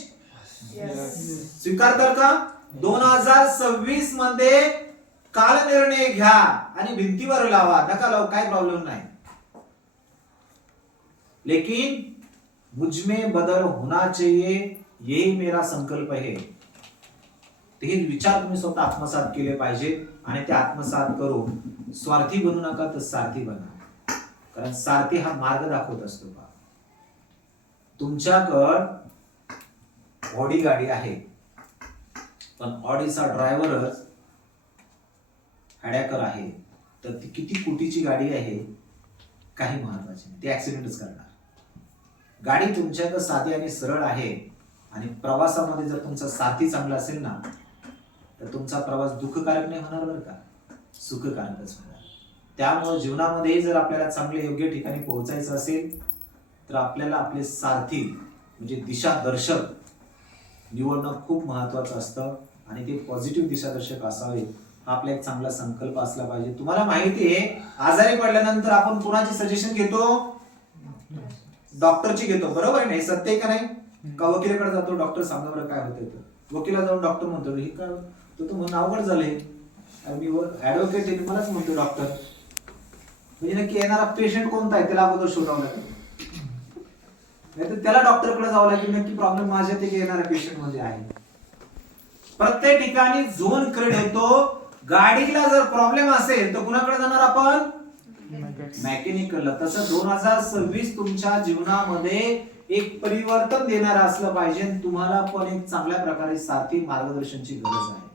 स्वीकारताल का? 2026 मध्ये काल निर्णय घ्या आणि भिंतीवर लावा. नका लावू, काय प्रॉब्लेम नाही. लेकिन मुझ में बदल होना चाहिए, यही मेरा संकल्प है. हे विचार तुम्ही स्वतः आत्मसात केले पाहिजे. आणि ते आत्मसात करून स्वार्थी बनू नका, तर सारथी बना. कारण सारथी हा मार्ग दाखवत असतो. तुमच्याकडं ऑडी गाडी आहे, पण ऑडीचा ड्रायव्हरच हॅडॅकर आहे, तर ती किती कोटीची गाडी आहे काही महत्वाचे नाही, ते ऍक्सिडेंटच करणार. गाडी तुमच्याकडे साधी आणि सरळ आहे, आणि प्रवासामध्ये जर तुमचा साथी चांगला असेल ना, तर तुमचा प्रवास दुःखकारक नाही होणार, बरं का, सुखकारकच होणार. त्यामुळे जीवनामध्ये जर आपल्याला चांगले योग्य ठिकाणी पोहोचायचं असेल, तर आपल्याला आपले सारथी म्हणजे दिशादर्शक निवडणं खूप महत्वाचं असतं. आणि ते पॉझिटिव्ह दिशादर्शक असावे, हा आपला एक चांगला संकल्प असला पाहिजे. तुम्हाला माहिती आहे, आजारी पडल्यानंतर आपण कुणाची सजेशन घेतो? डॉक्टरची घेतो, बरोबर आहे ना? हे सत्य आहे का नाही? का वकिलाकडे जातो, डॉक्टर सांगा बरं काय होतंय. तर वकिला जाऊन डॉक्टर म्हणतो हे काय, तो म्हणून अवघड झालंय, मी ऍडव्होकेट आहे, मलाच म्हणतो डॉक्टर. म्हणजे नक्की येणारा पेशंट कोणता आहे त्याला अगोदर शोधावं लागेल, नाही तर त्याला डॉक्टरकडे जावं लागेल नक्की प्रॉब्लेम माझ्या ते येणाऱ्या पेशंट मध्ये आहे. प्रत्येक ठिकाणी झोन क्रेड होतो. गाडीला जर प्रॉब्लेम असेल तर कुणाकडे जाणार आपण? मेकॅनिकलला. तसं 2026 तुमच्या जीवनामध्ये एक परिवर्तन देणारं असलं पाहिजे. तुम्हाला पण एक चांगल्या प्रकारे सारथी मार्गदर्शनची गरज आहे.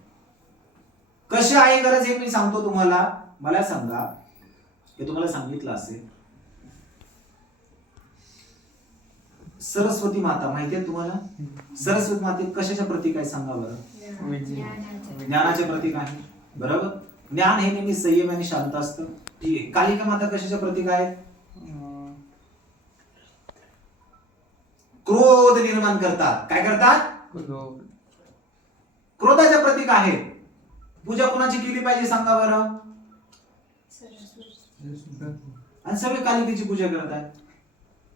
कशी आहे गरज हे मी सांगतो तुम्हाला. मला सांगा, हे तुम्हाला सांगितलं असेल, सरस्वती माता माहितीये तुम्हाला? सरस्वती माते कशाच्या प्रतीक आहे सांगा बरं? ज्ञानाचे प्रतीक आहे, बरोबर. ज्ञान हे नेहमी संयम आणि शांत असतं. ठीक आहे. कालिका माता कशाच्या प्रतीक आहेत? क्रोध निर्माण करतात. काय करतात? क्रोधाच्या प्रतीक आहेत. पूजा कोणाची केली पाहिजे सांगा बरं? आणि सगळे कालिकेची पूजा करतात.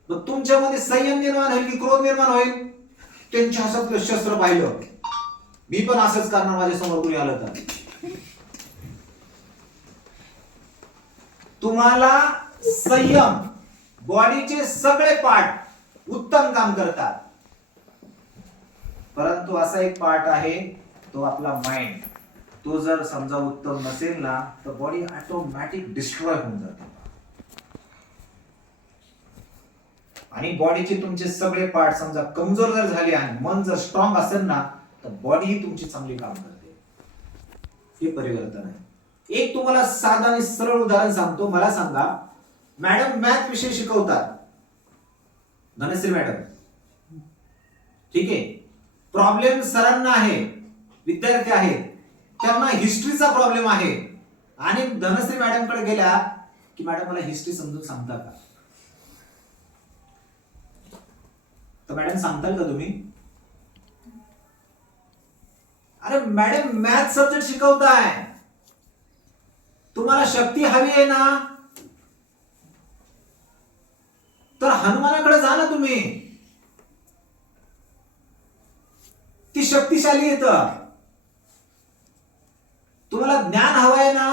मग तुमच्यामध्ये संयम निर्माण होईल की क्रोध निर्माण होईल? त्यांच्या हातातलं शस्त्र पाहिलं, मी पण असंच करणार माझ्या समोर कोणी आलं तर. तुम्हाला संयम, बॉडीचे सगळे पार्ट उत्तम काम करतात, परंतु असा एक पार्ट आहे तो आपला माइंड. तो जर समजा उत्तम नसेल ना, तर बॉडी ऑटोमॅटिक डिस्ट्रॉय होऊन जाते. आणि बॉडीचे तुमचे सगळे पार्ट समजा कमजोर जर झाले आणि मन जर स्ट्रॉंग असेल ना, तर बॉडी ही तुमची चांगली काम करते. हे परिवर्तन आहे. एक तुम्हाला साधा आणि सरळ उदाहरण सांगतो. मला सांगा, मॅडम मॅथ विषय शिकवतात, धनश्री मॅडम, ठीक आहे. प्रॉब्लेम सरांना आहे, विद्यार्थी आहेत, त्यांना हिस्ट्रीचा प्रॉब्लेम आहे, आणि धनश्री मॅडम कडे गेल्या की मॅडम मला हिस्ट्री समजून सांगता का? तर मॅडम सांगताल का तुम्ही? अरे मॅडम मॅथ सब्जेक्ट शिकवताय, तुम्हाला शक्ती हवी आहे ना, तर हनुमानाकडे जा ना तुम्ही, ती शक्तिशाली येत. तुम्हाला ज्ञान हवंय ना,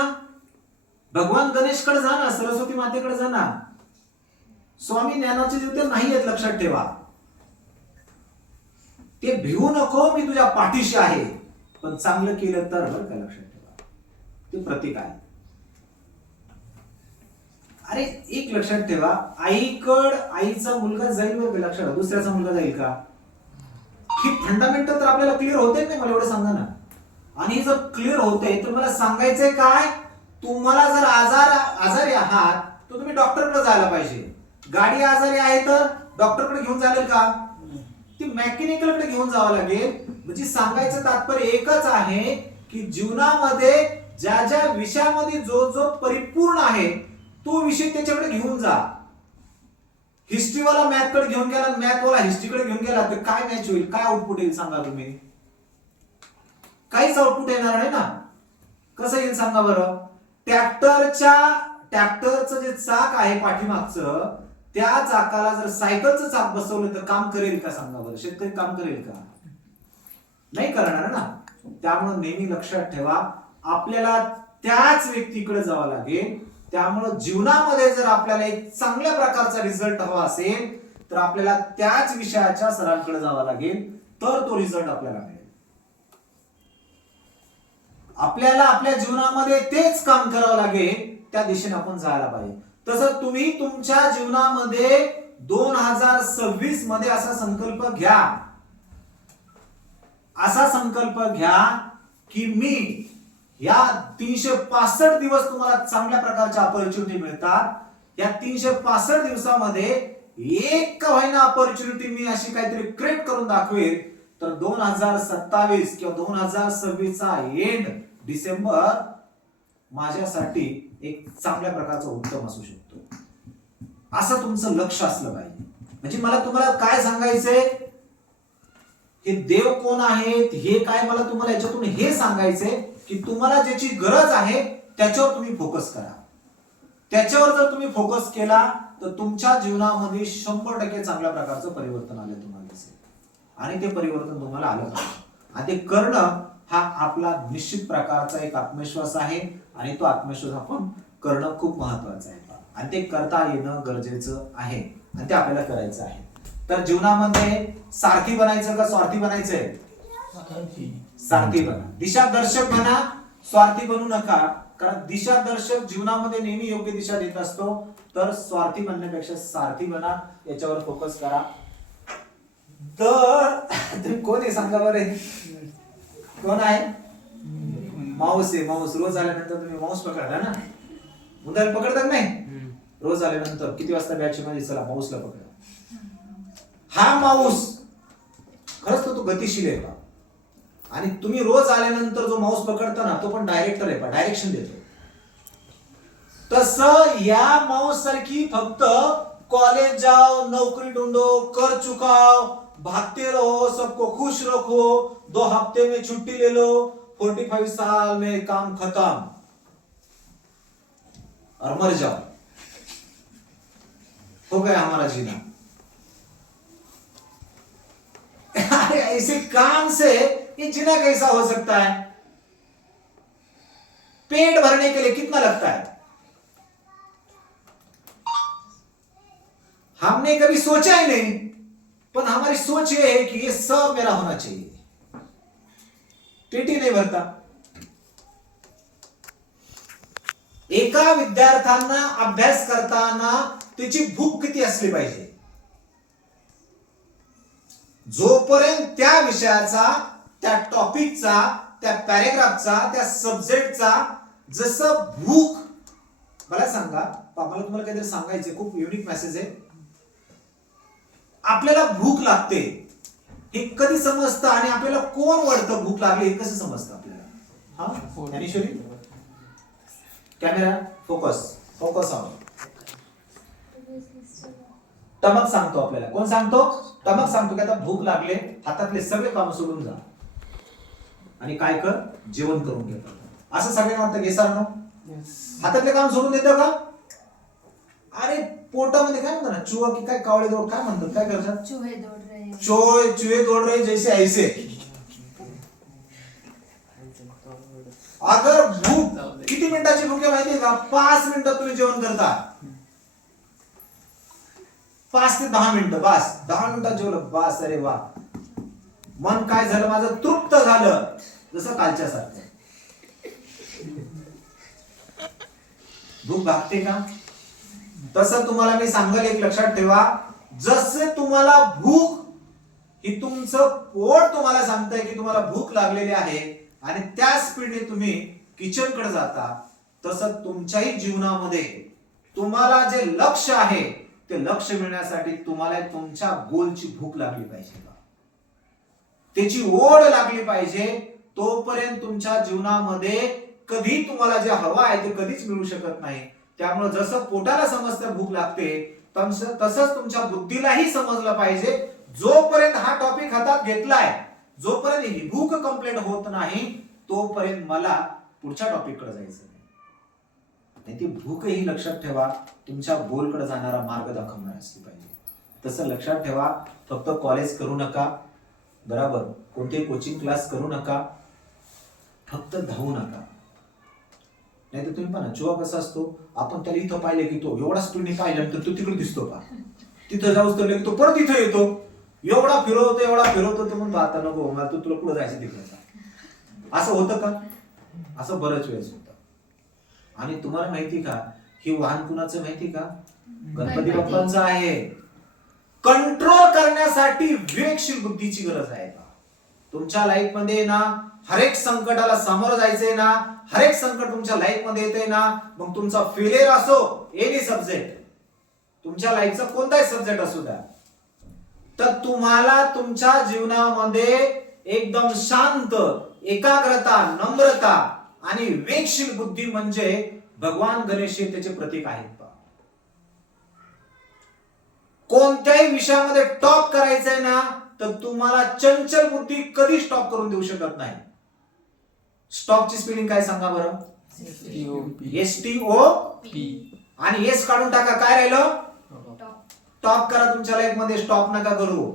भगवान गणेशकडे जा ना, सरस्वती मातेकडे जा ना. स्वामी ज्ञानाचे देवते नाही आहेत, लक्षात ठेवा. ते भिवू नको, मी तुझ्या पाठीशी आहे, पण चांगलं केलं तर, बरं का, लक्षात ठेवा. ते प्रतीक आहे. अरे एक लक्षात ठेवा, आईचा मुलगा जाईल बरं का, लक्षात ठेवा. दुसऱ्याचा मुलगा जाईल का? ही फंडामेंटल तर आपल्याला क्लिअर होते नाही, मला एवढं सांगा ना. आणि हे जर क्लिअर होते तर मला सांगायचंय काय, तुम्हाला जर आजारी आहात तर तुम्ही डॉक्टरकडे जायला पाहिजे. गाडी आजारी आहे तर डॉक्टरकडे घेऊन जाईल का? ती मेकॅनिकलकडे घेऊन जावं लागेल. म्हणजे सांगायचं तात्पर्य एकच आहे की जीवनामध्ये ज्या ज्या विषयामध्ये जो जो परिपूर्ण आहे तो विषय त्याच्याकडे घेऊन जा. हिस्ट्रीवाला मॅथकडे घेऊन गेला, मॅथवाला हिस्ट्रीकडे घेऊन गेला तर काय मॅच होईल, काय आउटपुट येईल सांगा तुम्ही? काहीच आउटपुट येणार नाही ना. कसं येईल सांगा बरं? ट्रॅक्टरचं जे चाक आहे पाठीमागचं, त्या चाकाला जर सायकलचं चाक बसवलं तर काम करेल का सांगा बरं? शेतकरी काम करेल का? नाही करणार ना. त्यामुळे नेहमी लक्षात ठेवा, आपल्याला त्याच व्यक्तीकडे जावं लागेल. त्यामुळे जीवनामध्ये जर आपल्याला एक चांगल्या प्रकारचा रिझल्ट हवा असेल तर आपल्याला त्याच विषयाच्या सरांकडे जावं लागेल, तर तो रिझल्ट आपल्याला मिळेल. आपल्याला आपल्या जीवनामध्ये तेच काम करावं लागेल, त्या दिशेने आपण जायला पाहिजे. तसं तुम्ही तुमच्या जीवनामध्ये 2026 मध्ये असा संकल्प घ्या की मी या 365 दिवस तुम्हाला चांगल्या प्रकारच्या अपॉर्च्युनिटी मिळतात. या 365 दिवसामध्ये एक का होईना अपॉर्च्युनिटी मी अशी काहीतरी क्रिएट करून दाखवेल, तर 2027 किंवा 2026 चा एंड डिसेंबर माझ्यासाठी एक चांगल्या प्रकारचा उत्तम असू शकतो. असं तुमचं लक्ष असलं पाहिजे. म्हणजे मला तुम्हाला काय सांगायचंय, हे देव कोण आहेत हे काय मला तुम्हाला याच्यातून हे सांगायचंय की तुम्हाला ज्याची गरज आहे त्याच्यावर तुम्ही फोकस करा. त्याच्यावर जर तुम्ही फोकस केला तर तुमच्या जीवनामध्ये 100% चांगल्या प्रकारचं परिवर्तन आलं तुम्हाला दिसेल. आणि ते परिवर्तन तुम्हाला आलं पाहिजे. आणि ते करणं हा आपला निश्चित प्रकारचा एक आत्मविश्वास आहे. आणि तो आत्मविश्वास आपण करणं खूप महत्वाचं आहे. आणि ते करता येणं गरजेचं आहे. आणि ते आपल्याला करायचं आहे. तर जीवनामध्ये सारथी बनायचं का स्वार्थी बनायचंय? सारथी बना. दिशादर्शक बना, स्वार्थी बनू नका. कारण दिशादर्शक जीवनामध्ये नेहमी योग्य दिशा देत असतो. तर स्वार्थी बनण्यापेक्षा सारथी बना, याच्यावर फोकस करा. तर तुम्ही कोण आहे सांगा बरं? कोण आहे? माऊस आहे. माऊस रोज आल्यानंतर तुम्ही माऊस पकडता ना, मुद्दाला पकडता का नाही? रोज आल्यानंतर किती वाजता बॅच मध्ये चला माऊसला पकडा. हा माऊस खरंच तो गतिशील आहे का? आणि तुम्ही रोज आल्यानंतर जो माऊस पकडता ना तो पण डायरेक्टर आहे का? डायरेक्शन देतो. तसं या माऊस सारखी फक्त कॉलेज जाओ, नौकरी ढूंढो, कर चुकाओ, भागते रहो, सबको खुश रखो, 2 हफ्ते में छुट्टी ले लो, 45 साल में काम खत्म और मर जाओ, हो गया हमारा जीना. अरे ऐसे काम से ये जीना कैसा हो सकता है? पेट भरने के लिए कितना लगता है? हमने कभी सोचा ही नहीं, पर हमारी सोच ये है कि ये सब मेरा होना चाहिए. पेट ही नहीं भरता. एका विद्यार्थ्यांना अभ्यास करताना त्याची भूक किती असली पाहिजे? जोपर्यंत त्या विषयाचा, त्या टॉपिकचा, त्या पॅरेग्राफचा, त्या सब्जेक्टचा जसं भूक, मला सांगा, मला तुम्हाला काहीतरी सांगायचे, खूप युनिक मेसेज आहे. आपल्याला भूक लागते हे कधी समजतं आणि आपल्याला कोण वळतं भूक लागली हे कसं समजतं आपल्याला? हा ज्ञानेश्वरी, कॅमेरा फोकस आहो. टमक सांगतो आपल्याला. कोण सांगतो? टमक सांगतो की आता भूक लागले, हातातले सगळे काम सोडून जा आणि काय कर, जेवण करून घे. असं सगळ्यांना वाटतं, घे सर हातातले काम सोडून देतो का? अरे पोटामध्ये काय म्हणतात ना, चुहा की काय, कावळे दौड काय म्हणतात, काय करतात, चूहे दौड़ रहे हैं। चुहे दौड़ रहे जैसे ऐसे. अगर भूक किती मिनिटाची भूक आहे माहितीये का, 5 मिनिटात तुम्ही जेवण करता, 5 ते 10 मिनिटं बस. 10 मिनिटात जेवलं बस, अरे वा, मन काय झालं माझं, तृप्त झालं, जसं कालच्या सारखं. भूक भागते का? तसं तुम्हाला मी सांगेल, एक लक्षात ठेवा, जसं तुम्हाला भूक ही तुमचं पोट तुम्हाला सांगतंय की तुम्हाला भूक लागलेली आहे आणि त्या स्पीडने तुम्ही किचन कडे जाता, तसं तुमच्याही जीवनामध्ये तुम्हाला जे लक्ष्य आहे ते लक्ष्य मिळण्यासाठी तुम्हाला तुमच्या गोलची भूक लागली पाहिजे, त्याची ओढ लागली पाहिजे. तोपर्यंत तुमच्या जीवनामध्ये कधी तुम्हाला जे हवं आहे ते कधीच मिळू शकत नाही. त्यामुळे जसं पोटाला समजतं भूक लागते, तसंच तुमच्या बुद्धीलाही समजलं पाहिजे, जोपर्यंत हा टॉपिक हातात घेतलाय, जोपर्यंत ही भूक कंप्लीट होत नाही, तोपर्यंत मला पुढच्या टॉपिक कडे जायचं नाही. ती भूकही लक्षात ठेवा, तुमच्या गोलकडे जाणारा मार्ग दाखवणार असली पाहिजे. तसं लक्षात ठेवा, फक्त कॉलेज करू नका, बरोबर, कोणते कोचिंग क्लास करू नका, फक्त धावू नका. नाही तर तुम्ही पहा, चुहा कसा असतो, आपण त्याला इथं पाहिलं की तो एवढा स्पीडने पाहिल्यानंतर तो तिकडे दिसतो का, तिथं जाऊस तर तो परत इथं येतो, एवढा फिरवतो, तो म्हणतो आता नको मला, तुला पुढे जायचं तिकडे. असं होतं का? असं बऱ्याच वेळेस होतं. आणि तुम्हाला माहिती का, हे वाहन कुणाचं माहिती का, गणपती बाप्पांचं आहे. कंट्रोल करण्यासाठी विवेकशील बुद्धीची गरज आहे का? तुमच्या लाईफ मध्ये ना हर एक संकटाला सामोरं जायचंय ना, हर एक संकट तुमच्या लाईफ मध्ये येतंय ना, मग तुमचा फेलियर असो, एनी सब्जेक्ट, तुमच्या लाईफचा कोणताही सब्जेक्ट असू द्या, तर तुम्हाला तुमच्या जीवनामध्ये एकदम शांत, एकाग्रता, नम्रता आणि विवेकशील बुद्धी म्हणजे भगवान गणेश हे त्याचे प्रतीक आहेत. कोणत्याही विषयामध्ये टॉप करायचंय ना, तर तुम्हाला चंचल बुद्धी कधी स्टॉप करून देऊ शकत नाही. स्टॉपची स्पेलिंग काय सांगा बरं, STOP, आणि एस काढून टाका, काय राहिलं, टॉप करा तुमच्या लाईफ मध्ये, स्टॉप नका करू.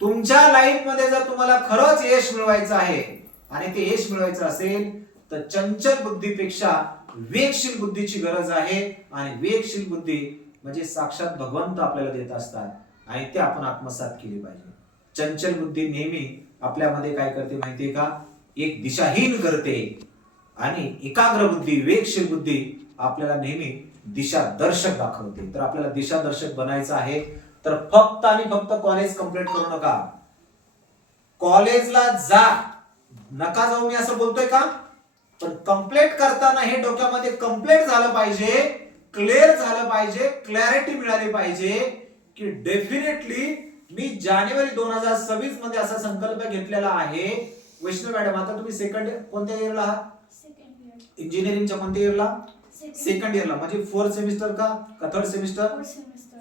तुमच्या लाईफ मध्ये जर तुम्हाला खरंच यश मिळवायचं आहे आणि ते यश मिळवायचं असेल तर चंचल बुद्धीपेक्षा विवेकशील बुद्धीची गरज आहे. आणि विवेकशील बुद्धी म्हणजे साक्षात भगवंत आपल्याला देत असतात आणि ते आपण आत्मसात केली पाहिजे. चंचल बुद्धी नेहमी आपल्यामध्ये काय करते माहितीये का, एक दिशाहीन करते, आणि एकाग्र बुद्धी, विवेकशील बुद्धी आपल्याला नेहमी दिशा दर्शक दाखवते. तर आपल्याला दिशा दर्शक बनायचं आहे, तर फक्त आणि फक्त कॉलेज कंप्लीट करू नका. कॉलेजला जा, नका जाऊ मी असं बोलतोय का, पण कंप्लीट करताना हे डोक्यामध्ये कंप्लीट झालं पाहिजे, क्लिअर झालं पाहिजे, क्लॅरिटी मिळाली पाहिजे की डेफिनेटली मी जानेवारी 2026 मध्ये असा संकल्प घेतलेला आहे. वैष्णव मॅडम, आता तुम्ही सेकंड कोणत्या इयरला आहात, इंजिनिअरिंगच्या कोणत्या इयरला, सेकंड इयरला, म्हणजे 4th सेमिस्टर का 3rd सेमिस्टर,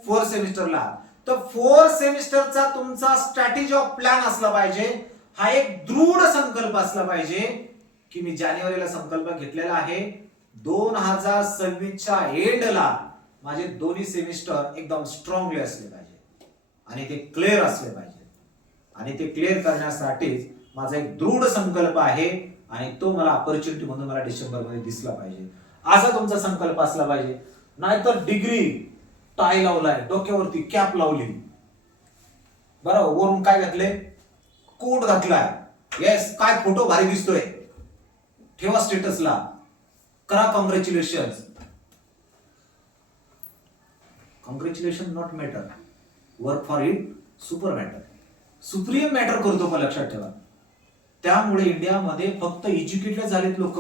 4th सेमिस्टरला. तर 4th सेमिस्टरचा तुमचा स्ट्रॅटेजी ऑफ प्लॅन असला पाहिजे, हा एक दृढ संकल्प असला पाहिजे की मी जानेवारीला संकल्प घेतलेला आहे, 2026च्या एंडला माझे दोन्ही सेमिस्टर एकदम स्ट्रॉंगली असले पाहिजे आणि ते क्लिअर असले पाहिजे. आणि ते क्लिअर करण्यासाठीच माझा एक दृढ संकल्प आहे आणि तो मला अपॉर्च्युनिटी म्हणून मला डिसेंबर मध्ये दिसला पाहिजे, असा तुमचा संकल्प असला पाहिजे. नाहीतर डिग्री, टाय लावलाय, डोक्यावरती कॅप लावली, बरोबर, वरून काय घातले, कोट घातलाय, येस, काय फोटो भारी दिसतोय, ठेवा स्टेटसला, करा congratulation. Congratulation not matter, work for it super matter, supreme matter करतो, पण लक्षात ठेवा. त्यामुळे इंडियामध्ये फक्त एज्युकेटेड झालेत लोक,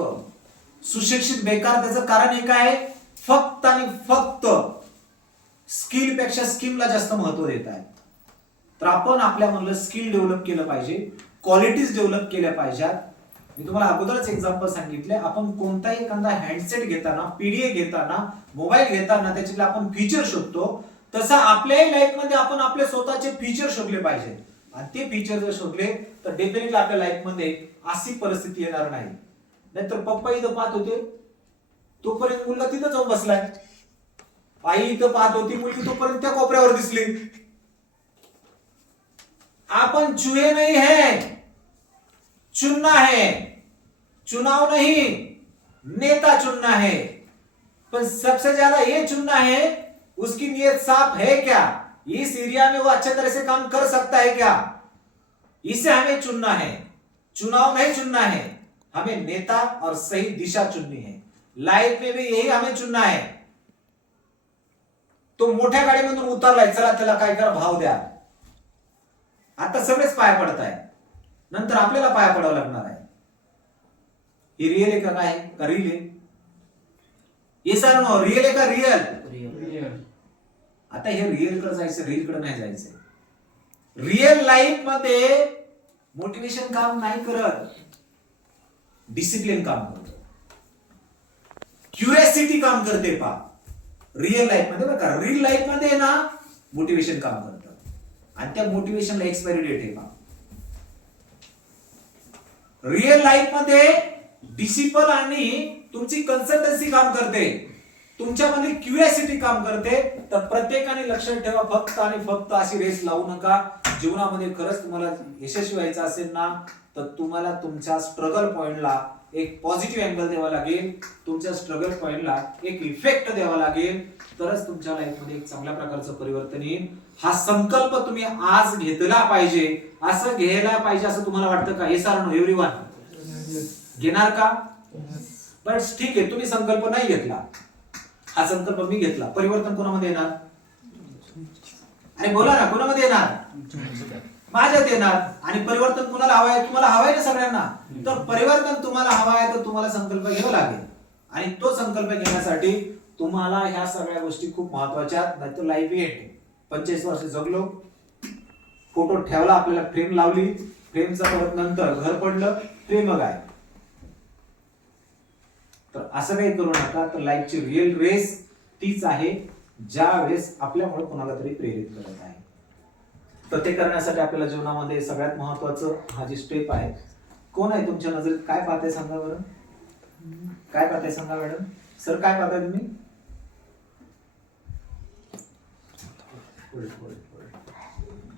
सुशिक्षित बेकार. त्याचं कारण एक आहे, फक्त आणि फक्त स्किल पेक्षा स्किमला जास्त महत्व देत आहे. तर आपण आपल्यामधलं स्किल डेव्हलप केलं पाहिजे, क्वालिटीज डेव्हलप केल्या पाहिजेत. मी तुम्हाला अगोदरच एक्झाम्पल सांगितले, आपण कोणताही एखादा हँडसेट घेताना, पीडीए घेताना, मोबाईल घेताना त्याच्यातले आपण फीचर शोधतो, तसं आपल्याही लाईफ मध्ये आपण आपले स्वतःचे फीचर शोधले पाहिजे. आणि ते फीचर जर शोधले तर डेफिनेटली आपल्या लाईफ मध्ये अशी परिस्थिती येणार नाही. नाहीतर पप्पा इथं पाहत होते, तोपर्यंत मुलगा तिथं जाऊन बसलाय, आई इथं पाहत होती, मुलगी तोपर्यंत त्या कोपऱ्यावर दिसली. आपण चूहे नहीं है, चुनना है. चुनाव नहीं, नेता चुनना है. पर सबसे ज्यादा ये चुनना है उसकी नीयत साफ है क्या, इस एरिया में वो अच्छे तरह से काम कर सकता है क्या, इसे हमें चुनना है. चुनाव नहीं चुनना है, हमें नेता और सही दिशा चुननी है. लाइफ में भी यही हमें चुनना है. तो मोठ्या गाडीमधून उतरलाय, चला त्याला काय करा, भाव द्या. आता सगळेच पाया पडत आहे, नंतर आपल्याला पाया पडावं लागणार आहे. हे रिअल आहे का, काय आहे का रील आहे? ये सर नो रिअल आहे का रिअल? आता हे रिअल कडे जायचं, रील कडे नाही जायचं. रिअल लाईफ मध्ये मोटिवेशन काम नाही करत, डिसिप्लिन काम करतो, क्युरियोसिटी काम करते. पा रिअल लाईफ मध्ये, बरं का, रिअल लाईफ मध्ये ना मोटिवेशन काम करतं. आणि त्या मोटिवेशनला एक्सपायरी डेट आहे. पा रिअल लाईफ मध्ये डिसिप्लिन आणि तुमची कन्सल्टन्सी काम करते, तुमच्यामध्ये क्युरियोसिटी काम करते. तर प्रत्येकाने लक्षात ठेवा, फक्त आणि फक्त अशी रेस लावू नका. जीवनामध्ये खरंच तुम्हाला यशस्वी व्हायचं असेल ना, तर तुम्हाला तुमच्या स्ट्रगल पॉइंटला एक पॉझिटिव्ह अँगल द्यावा लागेल, तुमच्या स्ट्रगल पॉइंटला एक इफेक्ट द्यावा लागेल, तरच तुमच्या लाईफमध्ये एक चांगल्या प्रकारचं परिवर्तन येईल. हा संकल्प तुम्ही आज घेतला पाहिजे. असं घ्यायला पाहिजे असं तुम्हाला वाटतं का? Yes or no everyone? घेणार का? बस ठीक आहे, तुम्ही संकल्प नाही घेतला, हा संकल्प मी घेतला. परिवर्तन कोणामध्ये येणार? अरे बोला ना, कोणामध्ये येणार? माझ्यात येणार. आणि परिवर्तन कोणाला हवं आहे? तुम्हाला हवं आहे ना सगळ्यांना. तर परिवर्तन तुम्हाला हवं आहे तर तुम्हाला संकल्प घ्यावा लागेल. आणि तो संकल्प घेण्यासाठी तुम्हाला ह्या सगळ्या गोष्टी खूप महत्वाच्या आहेत. नाहीतर लाईफ एंड. 45 वर्ष जगलो, फोटो ठेवला, आपल्याला फ्रेम लावली, फ्रेमचा परत नंतर घर पडलं, फ्रेम आहे. तर असं काही करू नका. तर लाईफची रिअल रेस तीच आहे ज्या वेळेस आपल्यामुळे कोणाला तरी प्रेरित करत आहे. तर ते करण्यासाठी आपल्याला जीवनामध्ये सगळ्यात महत्वाचं हा जी स्टेप आहे. कोण आहे तुमच्या नजरेत? काय पाहताय सांगा बरं, काय पाहताय सांगा मॅडम. सर काय पाहताय तुम्ही?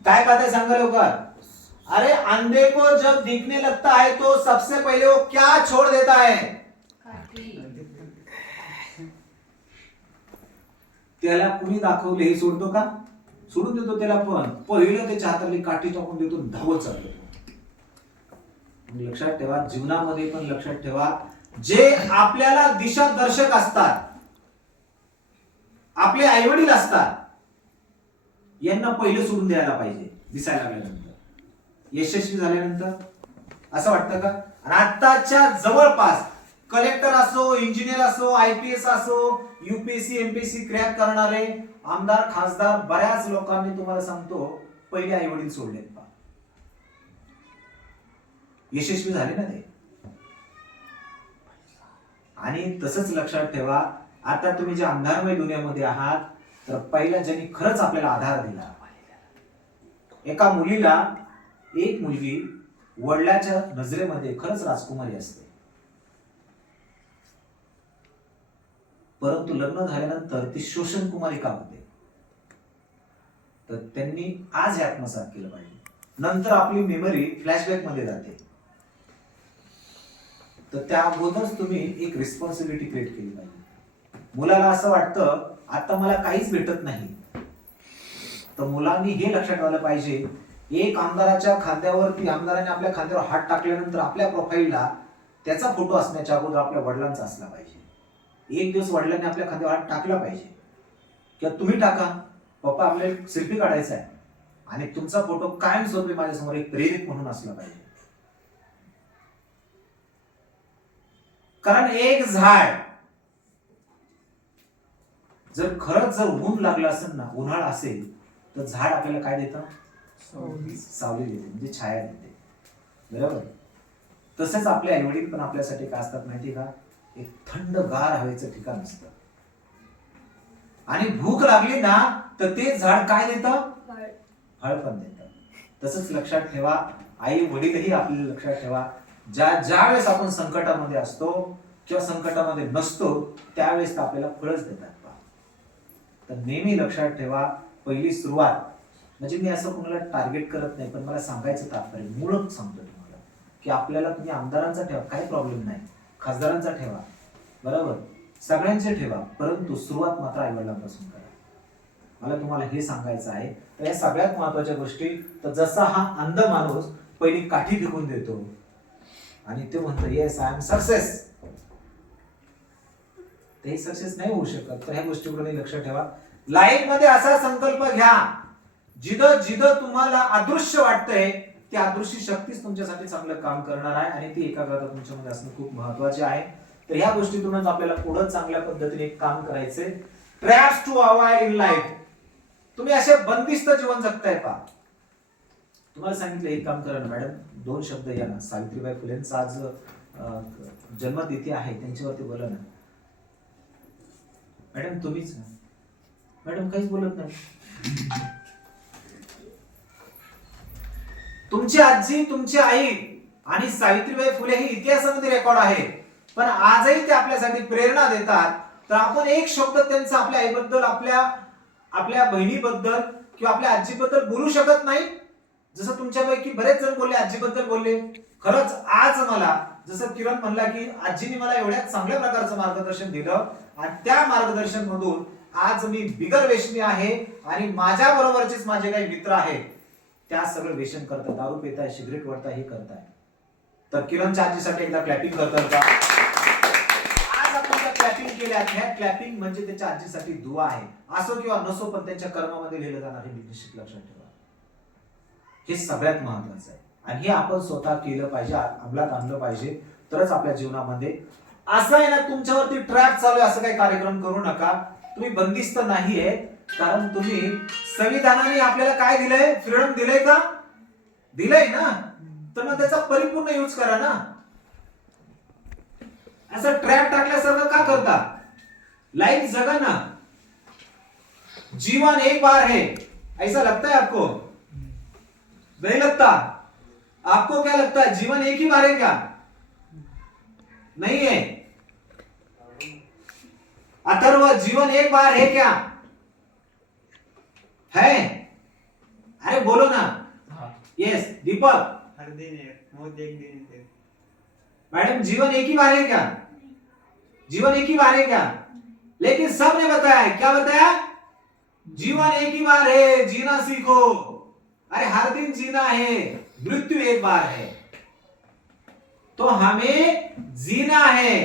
काय पाहताय सांगा लवकर. अरे अंधे को जब दिखने लगता है तो सबसे पहले वो क्या छोड़ देता है? त्याला कुणी दाखवले हे सोडतो का? सोडून देतो त्याला. पण पहिलं त्याच्या हातातली काठी टाकून देतो, धावत चालतो. लक्षात ठेवा, जीवनामध्ये पण लक्षात ठेवा, जे आपल्याला दिशा दर्शक असतात, आपले आईवडील असतात, यांना पहिलं सोडून द्यायला पाहिजे. दिसायला लागल्यानंतर, यशस्वी झाल्यानंतर असं वाटतं का? आणि आताच्या जवळपास कलेक्टर असो, इंजिनियर असो, IPS असो, UPSC MPSC क्रॅक करणारे आमदार, खासदार, बऱ्याच लोकांनी तुम्हाला सांगतो पहिले आई वडील सोडलेत. यशस्वी झाले ना ते. आणि तसंच लक्षात ठेवा, आता तुम्ही ज्या अंधारमय दुनियामध्ये आहात, तर पहिला ज्यांनी खरंच आपल्याला आधार दिला, एका मुलीला, एक मुलगी वडिलांच्या नजरेमध्ये खरंच राजकुमारी असते, परंतु लग्न झाल्यानंतर ती शोषण कुमारी का होते? तर त्यांनी आज हे आत्मसात केलं पाहिजे. नंतर आपली मेमरी फ्लॅशबॅक मध्ये जाते. तर त्या अगोदरच तुम्ही एक रिस्पॉन्सिबिलिटी क्रिएट केली पाहिजे. मुलाला असं वाटतं आता मला काहीच भेटत नाही, तर मुलांनी हे लक्षात ठेवलं पाहिजे, एक आमदाराच्या खांद्यावरती, आमदाराने आपल्या खांद्यावर हात टाकल्यानंतर आपल्या प्रोफाईलला त्याचा फोटो असण्याच्या अगोदर आपल्या वडिलांचा असला पाहिजे. एक दिवस वडिलांनी आपल्या खांद्यावर हात टाकला पाहिजे, किंवा तुम्ही टाका, पप्पा आपल्याला सेल्फी काढायचा आहे, आणि तुमचा फोटो कायमस्वरूपी माझ्यासमोर एक प्रेरित म्हणून असला पाहिजे. कारण एक झाड जर खरंच जर ऊन लागलं असेल ना, उन्हाळा असेल, तर झाड आपल्याला काय देतं? सावली देते, म्हणजे छाया देते. बरोबर? तसेच आपले आईवडील पण आपल्यासाठी काय असतात माहिती का? एक थंडगार हवेचं ठिकाण असतं. आणि भूक लागली ना, तर ते झाड काय देतं? फळ पण देतं. तसंच लक्षात ठेवा, आई वडीलही आपल्याला लक्षात ठेवा, ज्या वेळेस आपण संकटामध्ये असतो किंवा संकटामध्ये नसतो, त्यावेळेस आपल्याला फळच देतात. तर नेहमी लक्षात ठेवा, पहिली सुरुवात म्हणजे मी असं कोणाला टार्गेट करत नाही, पण मला सांगायचं तात्पर्य मूळ सांगतो तुम्हाला की आपल्याला तुम्ही आमदारांचा ठेवा, काही प्रॉब्लेम नाही, खासदारांचा ठेवा, बरोबर, सगळ्यांचे ठेवा, परंतु सुरुवात मात्र आईवडिलांपासून करा. मला तुम्हाला हे सांगायचं आहे. तर या सगळ्यात महत्वाच्या गोष्टी, तर जसा हा अंध माणूस पहिली काठी फेकून देतो आणि ते म्हणतो येस आय एम सक्सेस, ते सक्सेस नाही होऊ शकत. तर ह्या गोष्टीकडे लक्ष ठेवा. लाईफ मध्ये असा संकल्प घ्या, जिथं जिथं तुम्हाला अदृश्य वाटतंय ती अदृश्य शक्तीच तुमच्यासाठी चांगलं काम करणार आहे आणि ती एकाग्रता तुमच्यामध्ये असणं खूप महत्वाचे आहे. तर ह्या गोष्टीतूनच आपल्याला पुढे चांगल्या पद्धतीने एक काम करायचंय. Traps to avoid in life. तुम्ही असे बंदिस्त जीवन जगताय पा. तुम्हाला सांगितलं एक काम करा ना मॅडम, 2 शब्द या ना. सावित्रीबाई फुलेंचा आज जन्मतिथी आहे, त्यांच्यावरती बोला ना मॅडम. तुम्हीच ना मॅडम, काहीच बोलत नाही. तुमची आजी, तुमची आई आणि सावित्रीबाई फुले हे इतिहासामध्ये रेकॉर्ड आहे, पण आजही ते आपल्यासाठी प्रेरणा देतात. तर आपण एक शब्द त्यांचा आपल्या आईबद्दल, आपल्या बहिणीबद्दल किंवा आपल्या आजीबद्दल बोलू शकत नाही? जसं तुमच्यापैकी बरेच जण बोलले, आजीबद्दल बोलले. खरंच आज मला, जसं किरण म्हणला की आजीने मला एवढ्या चांगल्या प्रकारचं मार्गदर्शन दिलं आणि त्या मार्गदर्शन मधून आज मी बिगर व्यसनी आहे आणि माझ्या बरोबरचेच माझे काही मित्र आहेत, त्या सगळं व्यसन करतात, दारू पिताय, सिगरेट ओढताय, हे करताय. तर किरणच्या आजीसाठी एकदा क्लॅपिंग करतात का? आज आपण त्या क्लॅपिंग केल्या, ह्या क्लॅपिंग म्हणजे त्याच्या आजीसाठी दुआ आहे. असो किंवा नसो, पण त्यांच्या कर्मामध्ये लिहिलं जाणार हे निश्चित लक्षात ठेवा. हे सगळ्यात महत्वाचं आहे आणि हे आपण स्वतः केलं पाहिजे, अंमलात आणलं पाहिजे, तरच आपल्या जीवनामध्ये. असं आहे ना, तुमच्यावरती ट्रॅप चालू आहे असं काही कार्यक्रम करू नका. तुम्ही बंदिस्त नाहीये, कारण तुम्ही संविधानाने आपल्याला काय दिलंय? फ्रीडम दिलंय का? दिलंय ना, तर मग त्याचा परिपूर्ण यूज करा ना. असं ट्रॅप टाकल्यासारखं का करता? लाईफ जगा ना. जीवन एक बार है, ऐसा लगता है आपको? नहीं लगता? आपको क्या लगता है, जीवन एक ही बार है क्या? नहीं है. अथर्व, जीवन एक बार है क्या? है? अरे बोलो ना. यस. दीपक, हर दिन है, मौत एक दिन है. मैडम, जीवन एक ही बार है क्या? जीवन एक ही बार है क्या? लेकिन सबने बताया, क्या बताया? जीवन एक ही बार है, जीना सीखो. अरे हर दिन जीना है, मृत्यु एक बार है. तो हमें जीना है.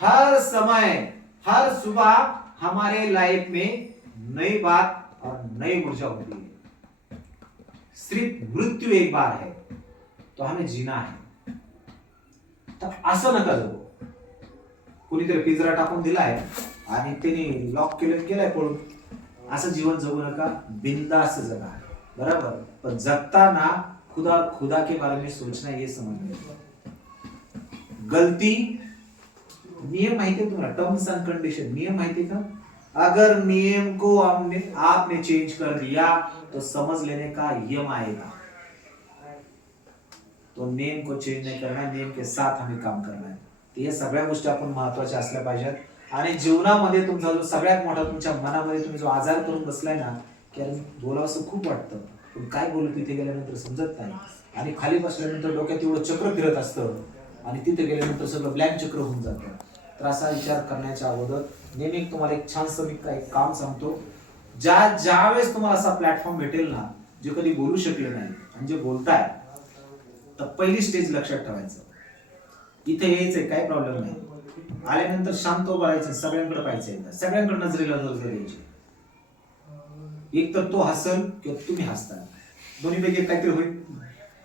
हर समय, हर सुबह हमारे लाइफ में नई बात और नई ऊर्जा होती है. सिर्फ मृत्यू एक बार है, तो हमें जीना है. तर असं नका जगू. कुणीतरी पिंजरा टाकून दिलाय आणि त्याने लॉक केलाय पळून, असं जीवन जगू नका. बिंदास जगा, बराबर, पण जगताना खुदा के बारे में सोचना, ये समझ. गलती, नियम माहिती तुम्हाला, टर्म्स एंड कंडीशन, नियम माहिती का? अगर नियम को आपने चेंज कर दिया तो समझ लेने का यम आएगा. तो नियम को चेंज नहीं करना, नियम के साथ हमें काम करना है. हे सगळ्या गोष्टी आपण महत्वाच्या असल्या पाहिजेत. आणि जीवनामध्ये तुमचा जो सगळ्यात मोठा, तुमच्या मनामध्ये तुम्ही जो आजार करून बसलाय ना, की बोलावंसं खूप वाटतं, पण काय बोलू तिथे गेल्यानंतर समजत नाही, आणि खाली बसल्यानंतर डोक्यात एवढं चक्र फिरत असतं आणि तिथे गेल्यानंतर सगळं ब्लँक चक्र होऊन जातं. तर असा विचार करण्याच्या अगोदर नेहमी तुम्हाला एक छानसं मी एक काम सांगतो. ज्या वेळेस तुम्हाला असा प्लॅटफॉर्म भेटेल ना, जे कधी बोलू शकले नाही आणि जे बोलताय, तर पहिली स्टेज लक्षात ठेवायचं. इथे यायचंय, काही प्रॉब्लेम नाही. आल्यानंतर शांत उभं राहायचं, सगळ्यांकडे पाहायचं, सगळ्यांकडे नजरेला नजर द्यायची. एक तर तो हसल किंवा तुम्ही हसता, दोन्हीपैकी काहीतरी होईल,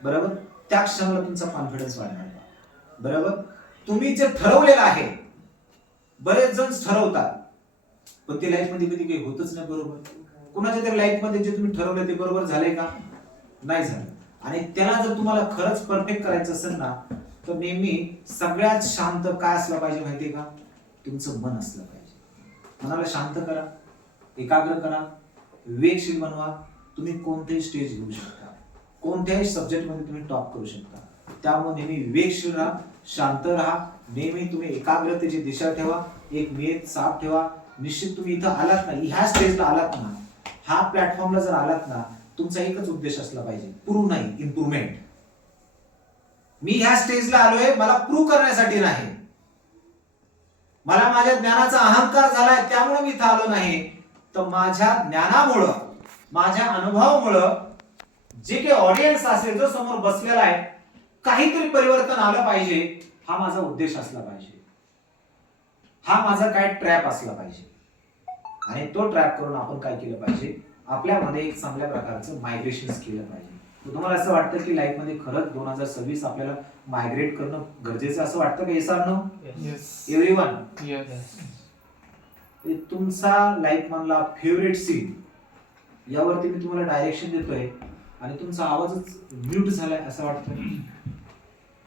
बरोबर. त्या क्षणाला तुमचा कॉन्फिडन्स वाढणार, बरोबर. तुम्ही जे ठरवलेलं आहे, बरेच जण ठरवतात, पण ते लाईफ मध्ये कधी काही होतच नाही, बरोबर. कुणाच्या तरी लाईफ मध्ये जे तुम्ही ठरवलं ते बरोबर झाले का? नाही झालं. आणि त्याला जर तुम्हाला खरंच परफेक्ट करायचं असेल ना, तर नेहमी सगळ्यात शांत काय असलं पाहिजे माहितीये का? तुमचं मन असलं पाहिजे. मनाला शांत करा, एकाग्र करा, विवेकशील बनवा. तुम्ही कोणतेही स्टेज घेऊ शकता, कोणत्याही सब्जेक्ट मध्ये तुम्ही टॉप करू शकता. त्यामुळे नेहमी विवेकशील राहा, शांत राहा. नेहमी तुम्ही एकाग्रतेची दिशा ठेवा, एक नियत साफ ठेवा. निश्चित तुम्ही इथं आलात ना, ह्या स्टेजला आलात ना, हा प्लॅटफॉर्मला जर आलात ना, तुमचा एकच उद्देश असला पाहिजे, प्रूव्ह नाही, इम्प्रुव्हमेंट. मी ह्या स्टेजला आलोय मला प्रूव्ह करण्यासाठी नाही, मला माझ्या ज्ञानाचा अहंकार झालाय त्यामुळे मी इथं आलो नाही, तर माझ्या ज्ञानामुळं, माझ्या अनुभवामुळं जे काही ऑडियन्स असेल, जो समोर बसलेला आहे, काहीतरी परिवर्तन आलं पाहिजे, हा माझा उद्देश असला पाहिजे, हा माझा काय ट्रॅप असला पाहिजे. आणि तो ट्रॅप करून आपण काय केलं पाहिजे, आपल्यामध्ये एक चांगल्या प्रकारचं मायग्रेशन केलं पाहिजे. तुम्हाला असं वाटतं की लाईफ मध्ये खरंच 2026 आपल्याला मायग्रेट करणं गरजेचं असं वाटतं का? Yes or no? एव्हरीवन? तुमचा लाईफ मधला फेवरेट सीन यावरती मी तुम्हाला डायरेक्शन देतोय आणि तुमचा आवाजच म्यूट झालाय असं वाटतं.